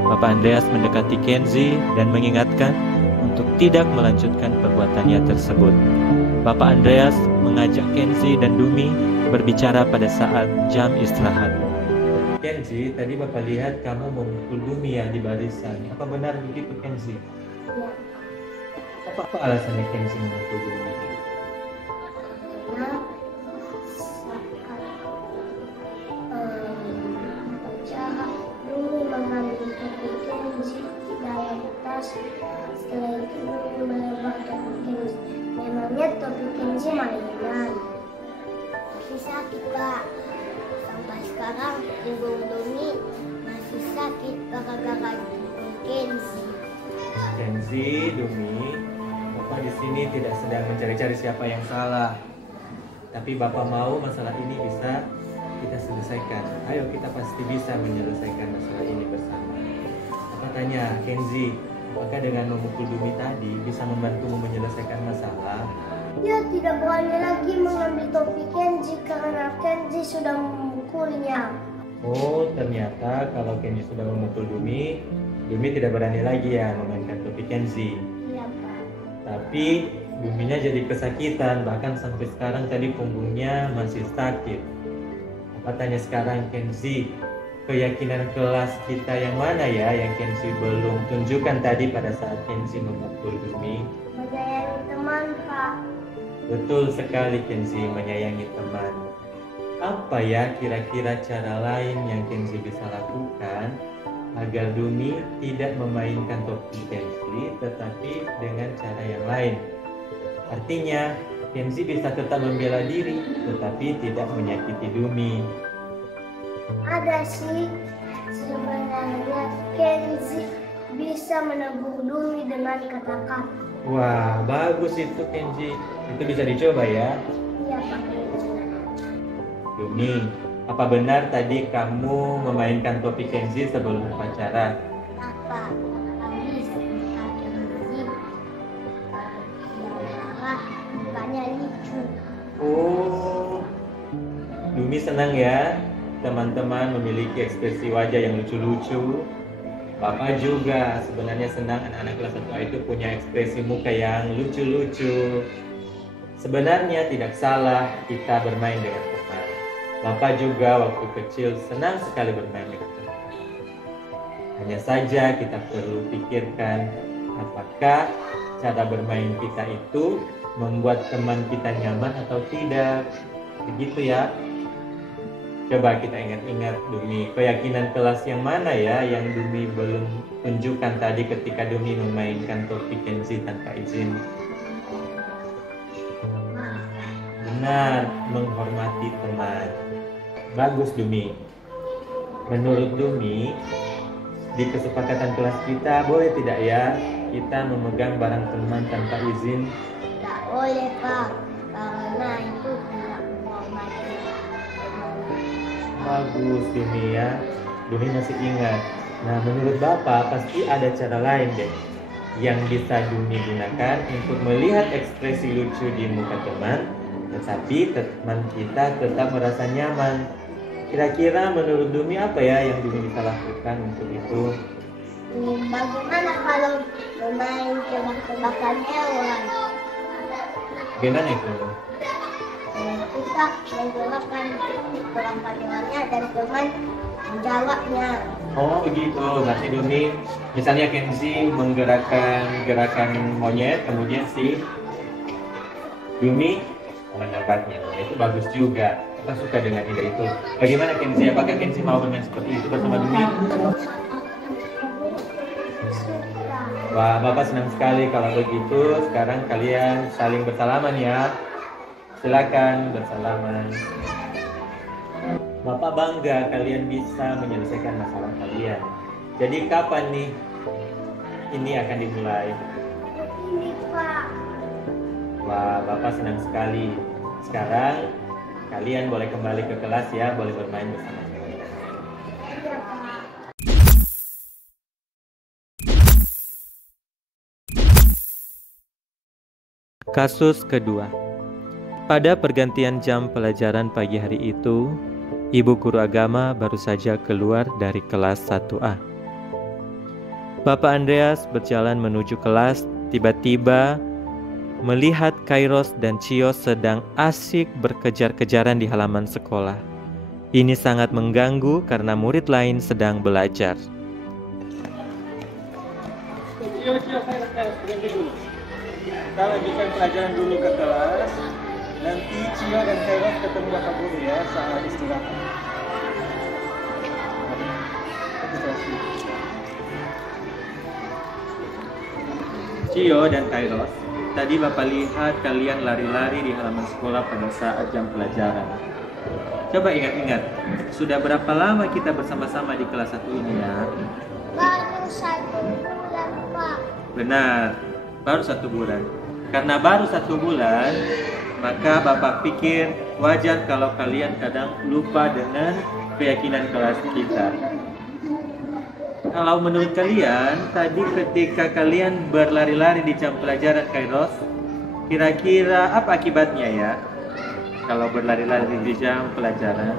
Bapak Andreas mendekati Kenzi dan mengingatkan untuk tidak melanjutkan perbuatannya tersebut. Bapak Andreas mengajak Kenzi dan Dumi berbicara pada saat jam istirahat. Kenzi, tadi Bapak lihat kamu memukul Dumi ya di barisan. Apa benar begitu, Kenzi? Ya. Apa alasannya Kenzi memukul Dumi? Karena Dumi mengambil topi Kenzi dari tas. Setelah itu Dumi melempar topi Kenzi. Memangnya topi Kenzi mainan. Masih sakit, Pak. Sampai sekarang Ibu Dumi masih sakit gara-gara Kenzi. Kenzi, Dumi, Bapak di sini tidak sedang mencari-cari siapa yang salah. Tapi Bapak mau masalah ini bisa kita selesaikan. Ayo, kita pasti bisa menyelesaikan masalah ini bersama. Bapak tanya, Kenzi, apakah dengan memukul Dumi tadi bisa membantumu menyelesaikan masalah? Dia tidak berani lagi mengambil topi Kenzi karena Kenzi sudah memukulnya. Oh, ternyata kalau Kenzi sudah memukul Dumi, Dumi tidak berani lagi ya memainkan topi Kenzi. Iya, Pak. Tapi Duminya jadi kesakitan, bahkan sampai sekarang tadi punggungnya masih sakit. Apa tanya sekarang, Kenzi, keyakinan kelas kita yang mana ya yang Kenzi belum tunjukkan tadi pada saat Kenzi memukul Dumi? Menyayangi teman, Pak. Betul sekali, Kenzi, menyayangi teman. Apa ya kira-kira cara lain yang Kenzi bisa lakukan agar Dumi tidak memainkan topi Kenzi tetapi dengan cara yang lain? Artinya, Kenzi bisa tetap membela diri tetapi tidak menyakiti Dumi. Ada sih, sebenarnya Kenzi bisa menegur Dumi dengan kata-kata. Wah, bagus itu, Kenzi. Itu bisa dicoba ya. Iya, Pak. Dumi, apa benar tadi kamu memainkan topi Kenzi sebelum upacara? Apa? Kami suka Kenzi. Banyak lucu. Oh, Dumi senang ya teman-teman memiliki ekspresi wajah yang lucu-lucu. Bapak juga sebenarnya senang anak-anak kelas 1A itu punya ekspresi muka yang lucu-lucu. Sebenarnya tidak salah kita bermain dengan teman. Bapak juga waktu kecil senang sekali bermain dengan teman. Hanya saja kita perlu pikirkan apakah cara bermain kita itu membuat teman kita nyaman atau tidak. Begitu ya. Coba kita ingat-ingat, Dumi, keyakinan kelas yang mana ya yang Dumi belum tunjukkan tadi ketika Dumi memainkan topi Kenzi tanpa izin? Benar, menghormati teman. Bagus, Dumi. Menurut Dumi, di kesepakatan kelas kita boleh tidak ya kita memegang barang teman tanpa izin? Tidak boleh, Pak. Karena itu tidak menghormati. Bagus, Dumi ya. Dumi masih ingat. Nah, menurut Bapak pasti ada cara lain deh yang bisa Dumi gunakan untuk melihat ekspresi lucu di muka teman, tetapi teman kita tetap merasa nyaman. Kira-kira menurut Dumi apa ya yang Dumi bisa lakukan untuk itu? Bagaimana kalau bermain tebak-tebakan hewan? Gimana itu? Kita menjelaskan kalimatnya dan teman menjawabnya. Oh begitu, nanti Dumi misalnya Kenzi menggerakkan gerakan monyet, kemudian si Dumi menangkapnya. Itu bagus juga, kita suka dengan ide itu. Bagaimana Kenzi, apakah Kenzi mau bermain seperti itu bersama Dumi? Wah, Bapak senang sekali kalau begitu. Sekarang kalian saling bersalaman ya. Silakan bersalaman. Bapak bangga kalian bisa menyelesaikan masalah kalian. Jadi kapan nih ini akan dimulai? Ini Pak. Wah, Bapak senang sekali. Sekarang kalian boleh kembali ke kelas ya, boleh bermain bersama. Iya Pak. Kasus kedua. Pada pergantian jam pelajaran pagi hari itu, Ibu guru agama baru saja keluar dari kelas 1A. Bapak Andreas berjalan menuju kelas, tiba-tiba melihat Kairos dan Cio sedang asik berkejar-kejaran di halaman sekolah. Ini sangat mengganggu karena murid lain sedang belajar. Cio, berhenti dulu. Kita lanjutkan pelajaran dulu ke kelas. Nanti Cio dan Kairos ketemu Bapak Guru ya saat istirahat. Cio dan Kairos, tadi Bapak lihat kalian lari-lari di halaman sekolah pada saat jam pelajaran. Coba ingat-ingat, sudah berapa lama kita bersama-sama di kelas 1 ini ya? Baru 1 bulan Pak. Benar, baru 1 bulan. Karena baru 1 bulan, maka Bapak pikir wajar kalau kalian kadang lupa dengan keyakinan kelas kita. Kalau menurut kalian, tadi ketika kalian berlari-lari di jam pelajaran Kairos, kira-kira apa akibatnya ya? Kalau berlari-lari di jam pelajaran.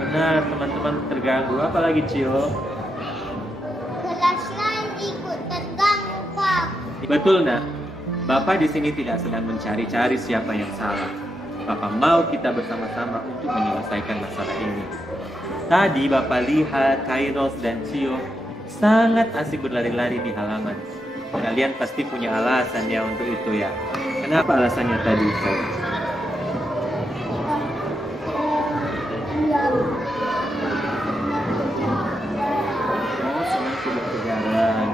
Benar, teman-teman terganggu. Apalagi Cio? Kelas lain ikut terganggu Pak. Betul nak. Bapak di sini tidak sedang mencari-cari siapa yang salah. Bapak mau kita bersama-sama untuk menyelesaikan masalah ini. Tadi Bapak lihat Kairos dan Cio sangat asik berlari-lari di halaman. Kalian pasti punya alasan ya untuk itu ya. Kenapa alasannya tadi? Oh, senang berkejaran.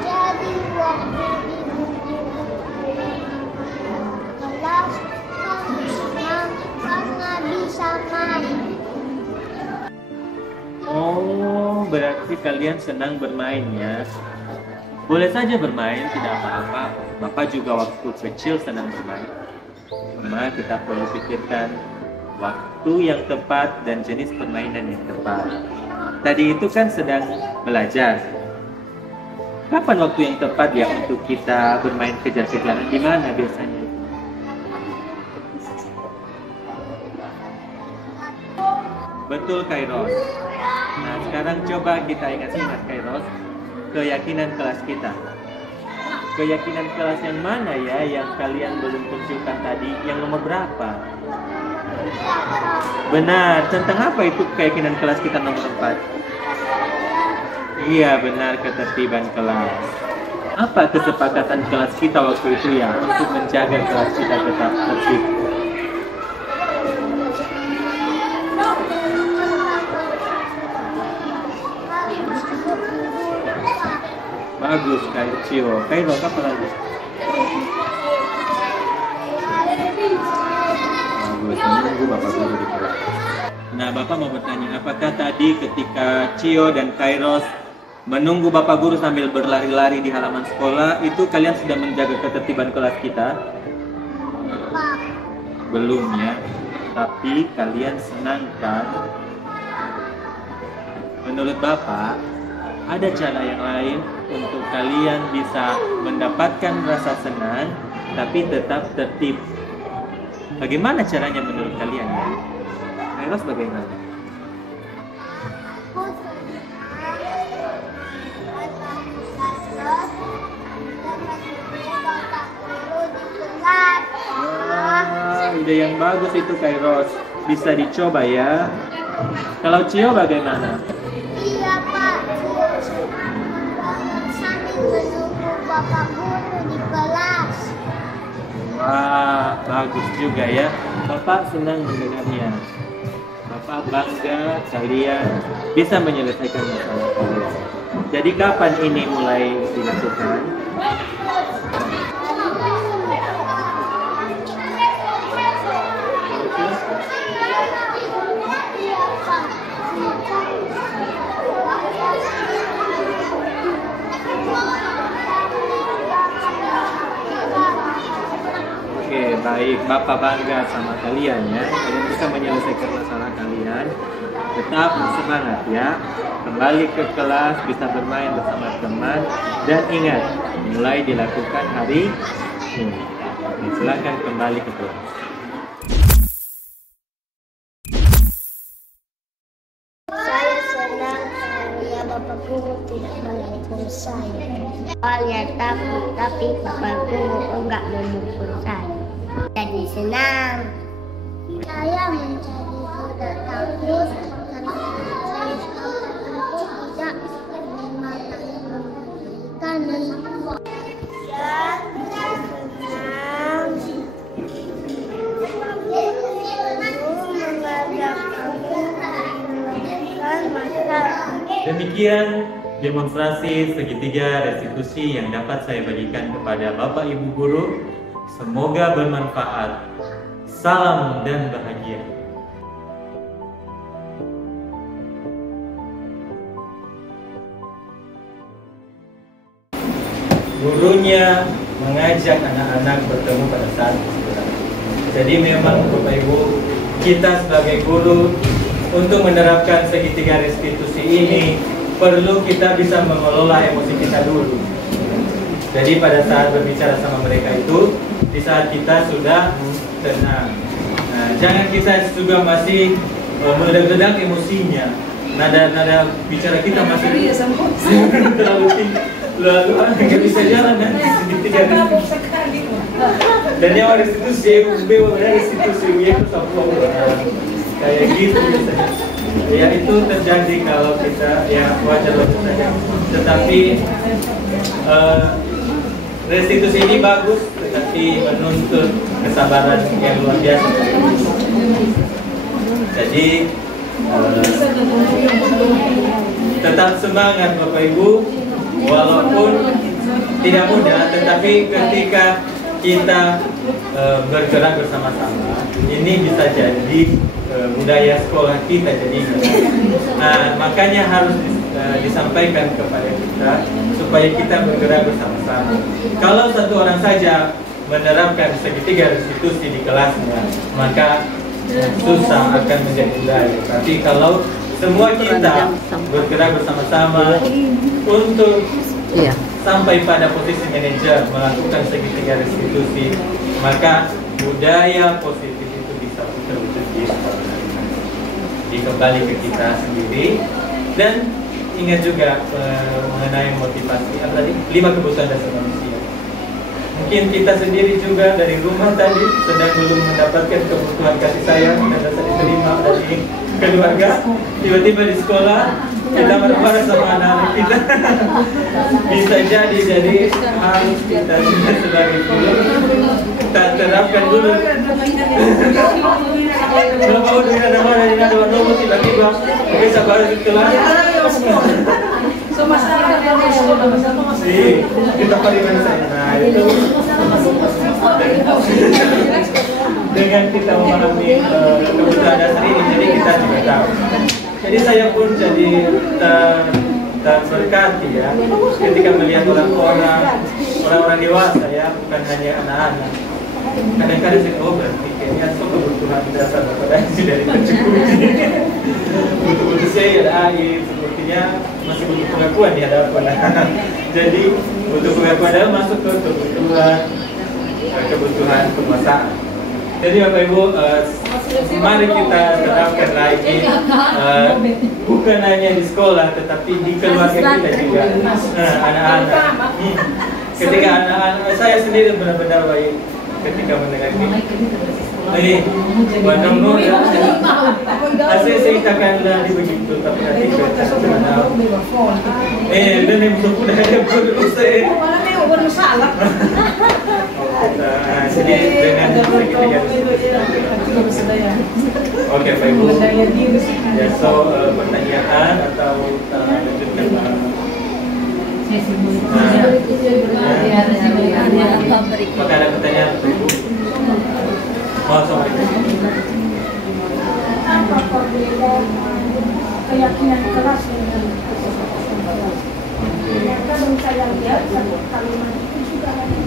Jadi waktu ibu kelas kami senang karena bisa main. Oh, berarti kalian senang bermain ya. Boleh saja bermain, tidak apa-apa. Bapak juga waktu kecil senang bermain. Cuma kita perlu pikirkan waktu yang tepat dan jenis permainan yang tepat. Tadi itu kan sedang belajar. Kapan waktu yang tepat ya untuk kita bermain kejar-kejaran? Di mana biasanya? Betul Kairos. Nah sekarang coba kita ingat-ingat Kairos, keyakinan kelas kita. Keyakinan kelas yang mana ya yang kalian belum tunjukkan tadi? Yang nomor berapa? Benar, tentang apa itu keyakinan kelas kita nomor 4? Iya benar, ketertiban kelas. Apa kesepakatan kelas kita waktu itu ya untuk menjaga kelas kita tetap tertib? Bagus, kayak Cio. Kairos apa lagi? Bagus, menunggu Bapak Guru di kelas. Nah, Bapak mau bertanya, apakah tadi ketika Cio dan Kairos menunggu Bapak Guru sambil berlari-lari di halaman sekolah, itu kalian sudah menjaga ketertiban kelas kita? Belum ya. Tapi kalian senang kan? Menurut Bapak, ada cara yang lain untuk kalian bisa mendapatkan rasa senang tapi tetap tertib. Bagaimana caranya menurut kalian ya? Kairos bagaimana? ide yang bagus itu Kairos. Bisa dicoba ya. Kalau Cio bagaimana? Iya Pak, sambil menunggu Bapak Guru di kelas. Wah, bagus juga ya. Bapak senang mendengarnya. Bapak bangga kalian bisa menyelesaikan masalah kalian. Jadi kapan ini mulai dilakukan? Oke, baik. Bapak bangga sama kalian ya. Kalian bisa menyelesaikan masalah kalian. Tetap semangat ya. Kembali ke kelas, bisa bermain bersama teman. Dan ingat, mulai dilakukan hari ini. Silakan kembali ke kelas. Saya senang karena Bapak Guru tidak menghukum saya. Awalnya takut, tapi Bapak Guru enggak memukul saya. Jadi senang. Saya menjadi tidak takut karena saya tidak memberikan Demikian demonstrasi segitiga restitusi yang dapat saya bagikan kepada Bapak Ibu Guru. Semoga bermanfaat. Salam dan bahagia. Gurunya mengajak anak-anak bertemu pada saat istirahat. Jadi memang Bapak Ibu, kita sebagai guru untuk menerapkan segitiga restitusi ini perlu kita bisa mengelola emosi kita dulu. Jadi pada saat berbicara sama mereka itu, di saat kita sudah tenang. Nah, jangan kita juga masih meledak-ledak emosinya. Nada bicara kita masih terlalu tinggi, lalu nggak bisa jalan kan? Segitiga restitusi. Dan yang restitusi, restitusi itu kayak gitu biasanya. Ya itu terjadi kalau kita ya wajar saja. Tetapi restitusi ini bagus, tetapi menuntut kesabaran yang luar biasa. Jadi tetap semangat Bapak Ibu, walaupun tidak mudah, tetapi ketika kita bergerak bersama-sama, ini bisa jadi budaya sekolah kita jadi. Nah, makanya harus disampaikan kepada kita supaya kita bergerak bersama-sama. Kalau satu orang saja menerapkan segitiga restitusi di kelasnya, maka susah akan menjadi budaya. Tapi kalau semua kita bergerak bersama-sama untuk sampai pada posisi manajer melakukan segitiga restitusi, maka budaya positif itu bisa terwujud di sekolah. Kembali ke kita sendiri. Dan ingat juga mengenai motivasi tadi, 5 kebutuhan dasar manusia. Mungkin kita sendiri juga dari rumah tadi sedang belum mendapatkan kebutuhan kasih sayang dan rasa diterima dari keluarga. Tiba-tiba di sekolah kita marah-marah sama anak-anak kita. Bisa jadi harus kita sebagai guru kita terapkan dulu. Kalau mau dengan ada nomor tiba-tiba bisa baru di kelas. Kita pariman saya. Nah itu dengan kita memahami kebutuhan dasar ini, jadi kita juga tahu. Jadi saya pun jadi terberkati ya ketika melihat orang-orang dewasa ya, bukan hanya anak-anak. Kadang-kadang saya berarti kayaknya kebutuhan dasar referensi dari pencukupi. Butuh-butuh saya ada air, sepertinya masih butuh pengakuan di hadapan. Jadi butuh pengakuan adalah masuk ke kebutuhan penguasaan. Jadi Bapak Ibu, mari kita terapkan lagi, bukan hanya di sekolah, tetapi di keluarga kita juga, anak-anak. Ketika anak-anak saya sendiri benar-benar baik, ketika mendengar ini. Bandung Nur ya. Asal saya takkanlah begitu, tapi nanti kita tahu. Dan yang sudah ada berusaha. Jadi dengan oke, Pak Ibu. Ya, so pertanyaan atau lanjutkan Pak? Apakah ada pertanyaan Pak Ibu? Oh, sorry. Apa perbedaan keyakinan kelas dengan kesepakatan kelas? Kalau saya lihat satu kalimat itu sudah ada.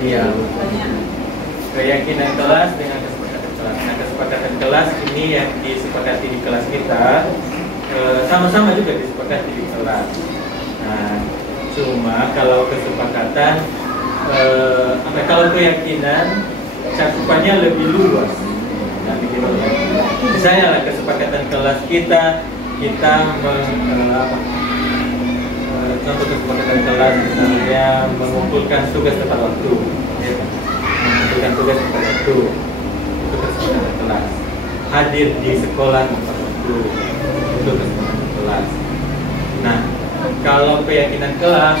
Iya. Keyakinan kelas dengan kesepakatan kelas. Nah, kesepakatan kelas ini yang disepakati di kelas kita sama-sama juga disepakati di kelas. Nah, cuma kalau kesepakatan kalau keyakinan cakupannya lebih luas. Nah, begitu ya. Misalnya lah kesepakatan kelas kita contoh kesepakatan kelas misalnya mengumpulkan tugas tepat waktu, ya kan? Mengumpulkan tugas tepat waktu itu kesepakatan kelas. Hadir di sekolah tepat waktu itu kesepakatan kelas. Nah, kalau keyakinan kelas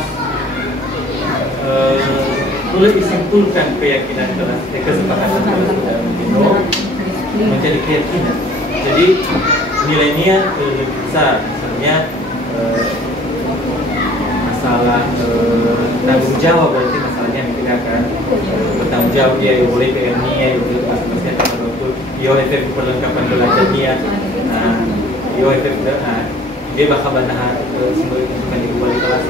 boleh disimpulkan keyakinan kelas, kesepakatan kelas dalam Bino menjadi keyakinan. Jadi nilainya lebih besar, misalnya masalah tanggung jawab, berarti masalahnya membedakan bertanggung jawab dia boleh PMI, boleh masing-masing teman waktu, efek perlengkapan belajarnya, efek dia bakal banah semua instrumen di kembali kelas.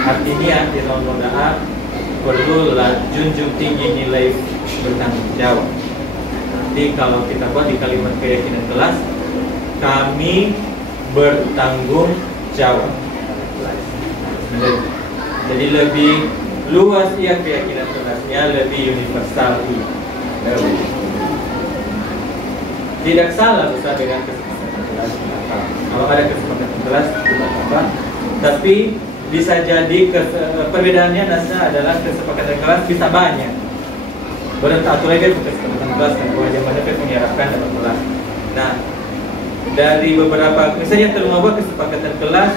Artinya di tahun A perlulah junjung tinggi nilai bertanggung jawab. Nanti kalau kita buat di kalimat keyakinan kelas, kami bertanggung jawab. Jadi lebih luas ya keyakinan kelasnya, lebih universal. Tidak salah besar dengan kesepakatan kelas. Kalau ada kesepakatan kelas tidak apa, tapi bisa jadi perbedaannya nasa adalah kesepakatan kelas bisa banyak. Berentak lagi kesepakatan kelas dan kewajibannya menyiapkan dalam kelas. Nah, dari beberapa misalnya terlalu kesepakatan kelas,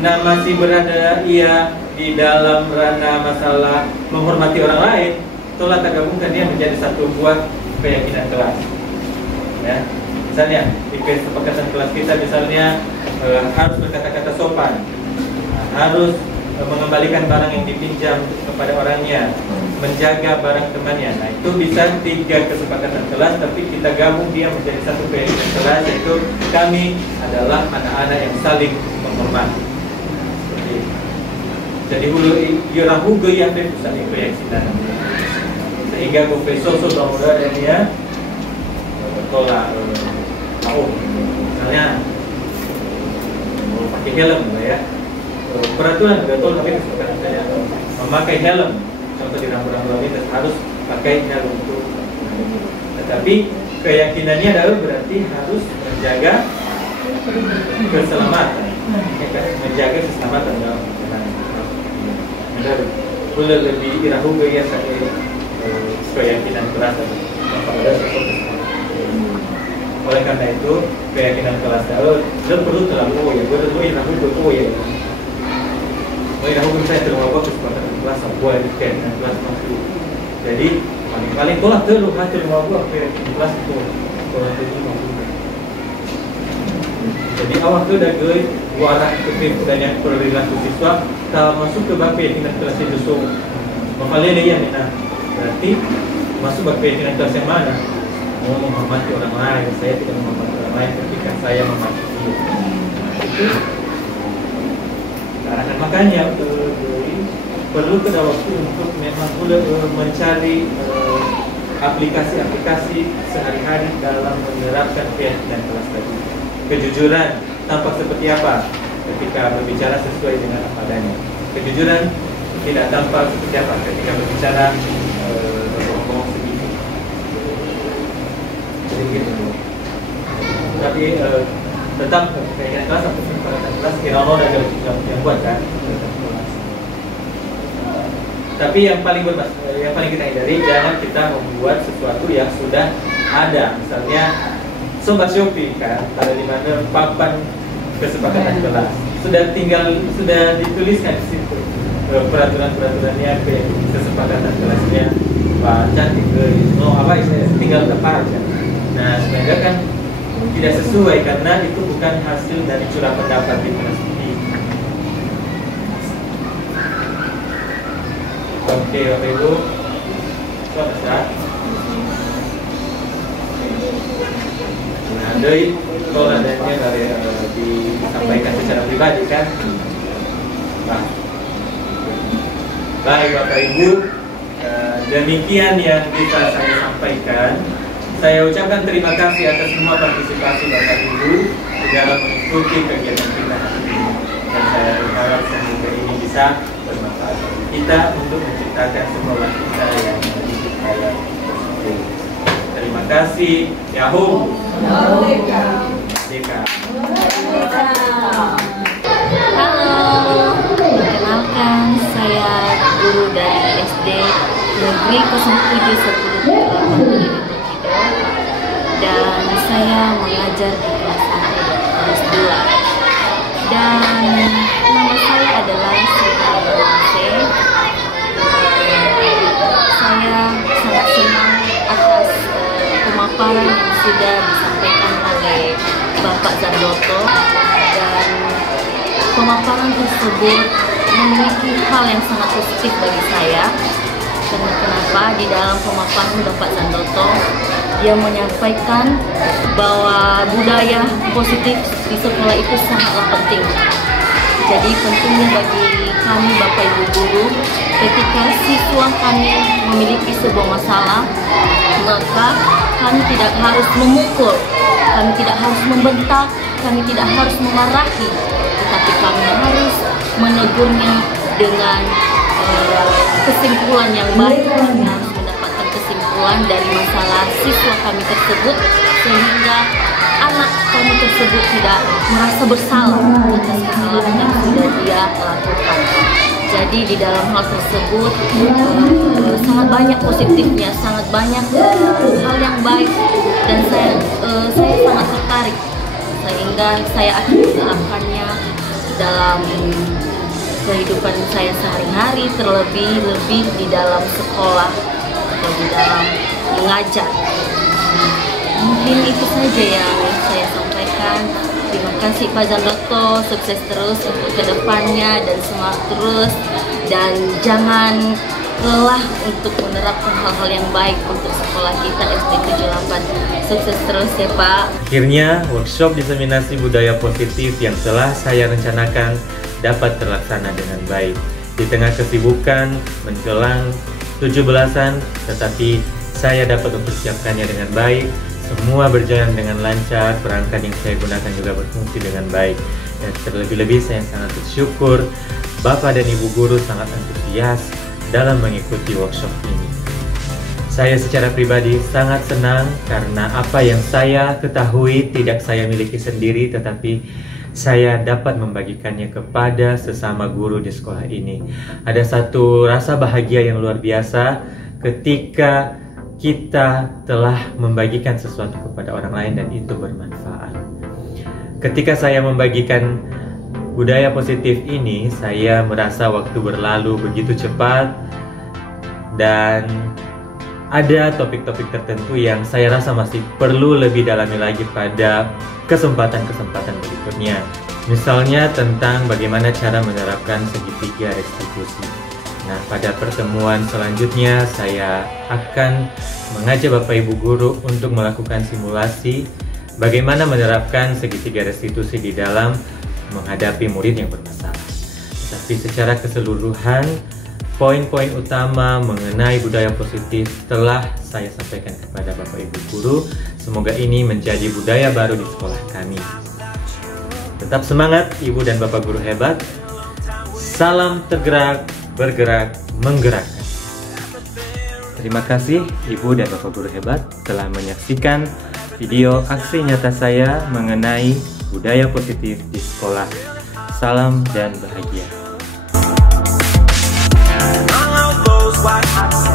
nah masih berada ia di dalam ranah masalah menghormati orang lain, itulah tergabungkan dia menjadi satu buah keyakinan kelas. Ya, misalnya di kesepakatan kelas kita misalnya harus berkata-kata sopan, harus mengembalikan barang yang dipinjam kepada orangnya, menjaga barang temannya. Nah, itu bisa 3 kesepakatan kelas, tapi kita gabung dia menjadi satu keyakinan kelas, yaitu kami adalah anak-anak yang saling menghormati. Jadi hulu orang hugo yang saling keyakinan, sehingga profesor muda dan dia tolak tahu, misalnya pakai helm ya. Peraturan betul, tapi kesepakatan saya memakai helm. Contoh di rambu-rambu lalu lintas harus pakai helm itu. Tetapi keyakinannya adalah berarti harus menjaga keselamatan, menjaga keselamatan dalam perjalanan. Boleh lebih irahu gaya saya keyakinan kelas pada sesuatu. Oleh karena itu keyakinan kelas itu perlu terlalu ya, perlu irahu itu ya. Aku saya terlalu kesempatan kelas sebuah keyakinan kelas masuk. Jadi paling tolak terlalu hancur terlalu kelas itu tolak terlalu. Jadi awak tu dah gay arah ke dan perilaku siswa tak masuk ke bab keyakinan kelas itu so. Makanya dia yang berarti masuk bab keyakinan kelas yang mana? Mau menghormati orang lain, saya tidak menghormati orang lain ketika saya memaki dia. Itu arahkan, makanya perlu ada waktu untuk memang mencari aplikasi-aplikasi sehari-hari dalam menerapkan keyakinan kelas tadi. Kejujuran tampak seperti apa ketika berbicara sesuai dengan apa adanya. Kejujuran tidak tampak seperti apa ketika berbicara berbohong sedikit. Jadi begitu. Tapi tetap keyakinan kelas atau kesepakatan kelas kira-kira ada yang buat kan. Tapi yang paling kita hindari, jangan kita membuat sesuatu yang sudah ada. Misalnya Sobat Shopee kan, ada di mana papan kesepakatan kelas. Sudah dituliskan di situ peraturan-peraturannya, kesepakatan kelasnya, baca tinggal apa aja. Nah, sebenarnya kan tidak sesuai karena itu bukan hasil dari curah pendapat di kelas ini. Oke, Bapak Ibu, selamat. Nah, dari kalau adanya dari disampaikan secara pribadi kan. Nah, baik Bapak Ibu, demikian yang bisa saya sampaikan. Saya ucapkan terima kasih atas semua partisipasi Bapak Ibu di dalam mengikuti kegiatan kita hari ini. Dan saya berharap semoga ini bisa bermanfaat bagi kita untuk menciptakan sekolah kita yang lebih kaya. Terima kasih. Yahoo. Merdeka. Halo, perkenalkan saya guru dari SD Negeri 07 dan saya mengajar di kelas 1 kelas 2 dan nama saya adalah Sita Bawase. Saya sangat senang atas pemaparan yang sudah disampaikan oleh Bapak Zandoto, dan pemaparan tersebut memiliki hal yang sangat positif bagi saya. Karena kenapa? Di dalam pemaparan Bapak Zandoto, dia menyampaikan bahwa budaya positif di sekolah itu sangatlah penting. Jadi pentingnya bagi kami Bapak Ibu guru, ketika siswa kami memiliki sebuah masalah, maka kami tidak harus memukul, kami tidak harus membentak, kami tidak harus memarahi, tetapi kami harus menegurnya dengan kesimpulan yang baik. Kami harus mendapatkan kesimpulan dari masalah siswa kami tersebut, sehingga anak kami tersebut tidak merasa bersalah atas kesalahan yang sudah dia lakukan. Jadi di dalam hal tersebut sangat banyak positifnya, sangat banyak hal yang baik, dan saya sangat tertarik, sehingga saya akan menerapkannya dalam kehidupan saya sehari-hari, terlebih di dalam sekolah atau di dalam mengajar. Mungkin itu saja yang saya sampaikan. Terima kasih Pak Zandoto, sukses terus untuk kedepannya dan semangat terus, dan jangan lelah untuk menerapkan hal-hal yang baik untuk sekolah kita SD 78. Sukses terus ya Pak. Akhirnya workshop diseminasi budaya positif yang telah saya rencanakan dapat terlaksana dengan baik. Di tengah kesibukan menjelang 17-an, tetapi saya dapat mempersiapkannya dengan baik. Semua berjalan dengan lancar, perangkat yang saya gunakan juga berfungsi dengan baik. Dan terlebih-lebih saya sangat bersyukur Bapak dan Ibu guru sangat antusias dalam mengikuti workshop ini. Saya secara pribadi sangat senang karena apa yang saya ketahui tidak saya miliki sendiri, tetapi saya dapat membagikannya kepada sesama guru di sekolah ini. Ada satu rasa bahagia yang luar biasa ketika kita telah membagikan sesuatu kepada orang lain dan itu bermanfaat. Ketika saya membagikan budaya positif ini, saya merasa waktu berlalu begitu cepat, dan ada topik-topik tertentu yang saya rasa masih perlu lebih dalami lagi pada kesempatan-kesempatan berikutnya. Misalnya tentang bagaimana cara menerapkan segitiga restitusi. Nah, pada pertemuan selanjutnya saya akan mengajak Bapak Ibu guru untuk melakukan simulasi bagaimana menerapkan segitiga restitusi di dalam menghadapi murid yang bermasalah. Tapi secara keseluruhan, poin-poin utama mengenai budaya positif telah saya sampaikan kepada Bapak Ibu guru. Semoga ini menjadi budaya baru di sekolah kami. Tetap semangat Ibu dan Bapak guru hebat. Salam tergerak, bergerak, menggerakkan. Terima kasih Ibu dan Bapak guru hebat telah menyaksikan video aksi nyata saya mengenai budaya positif di sekolah. Salam dan bahagia. what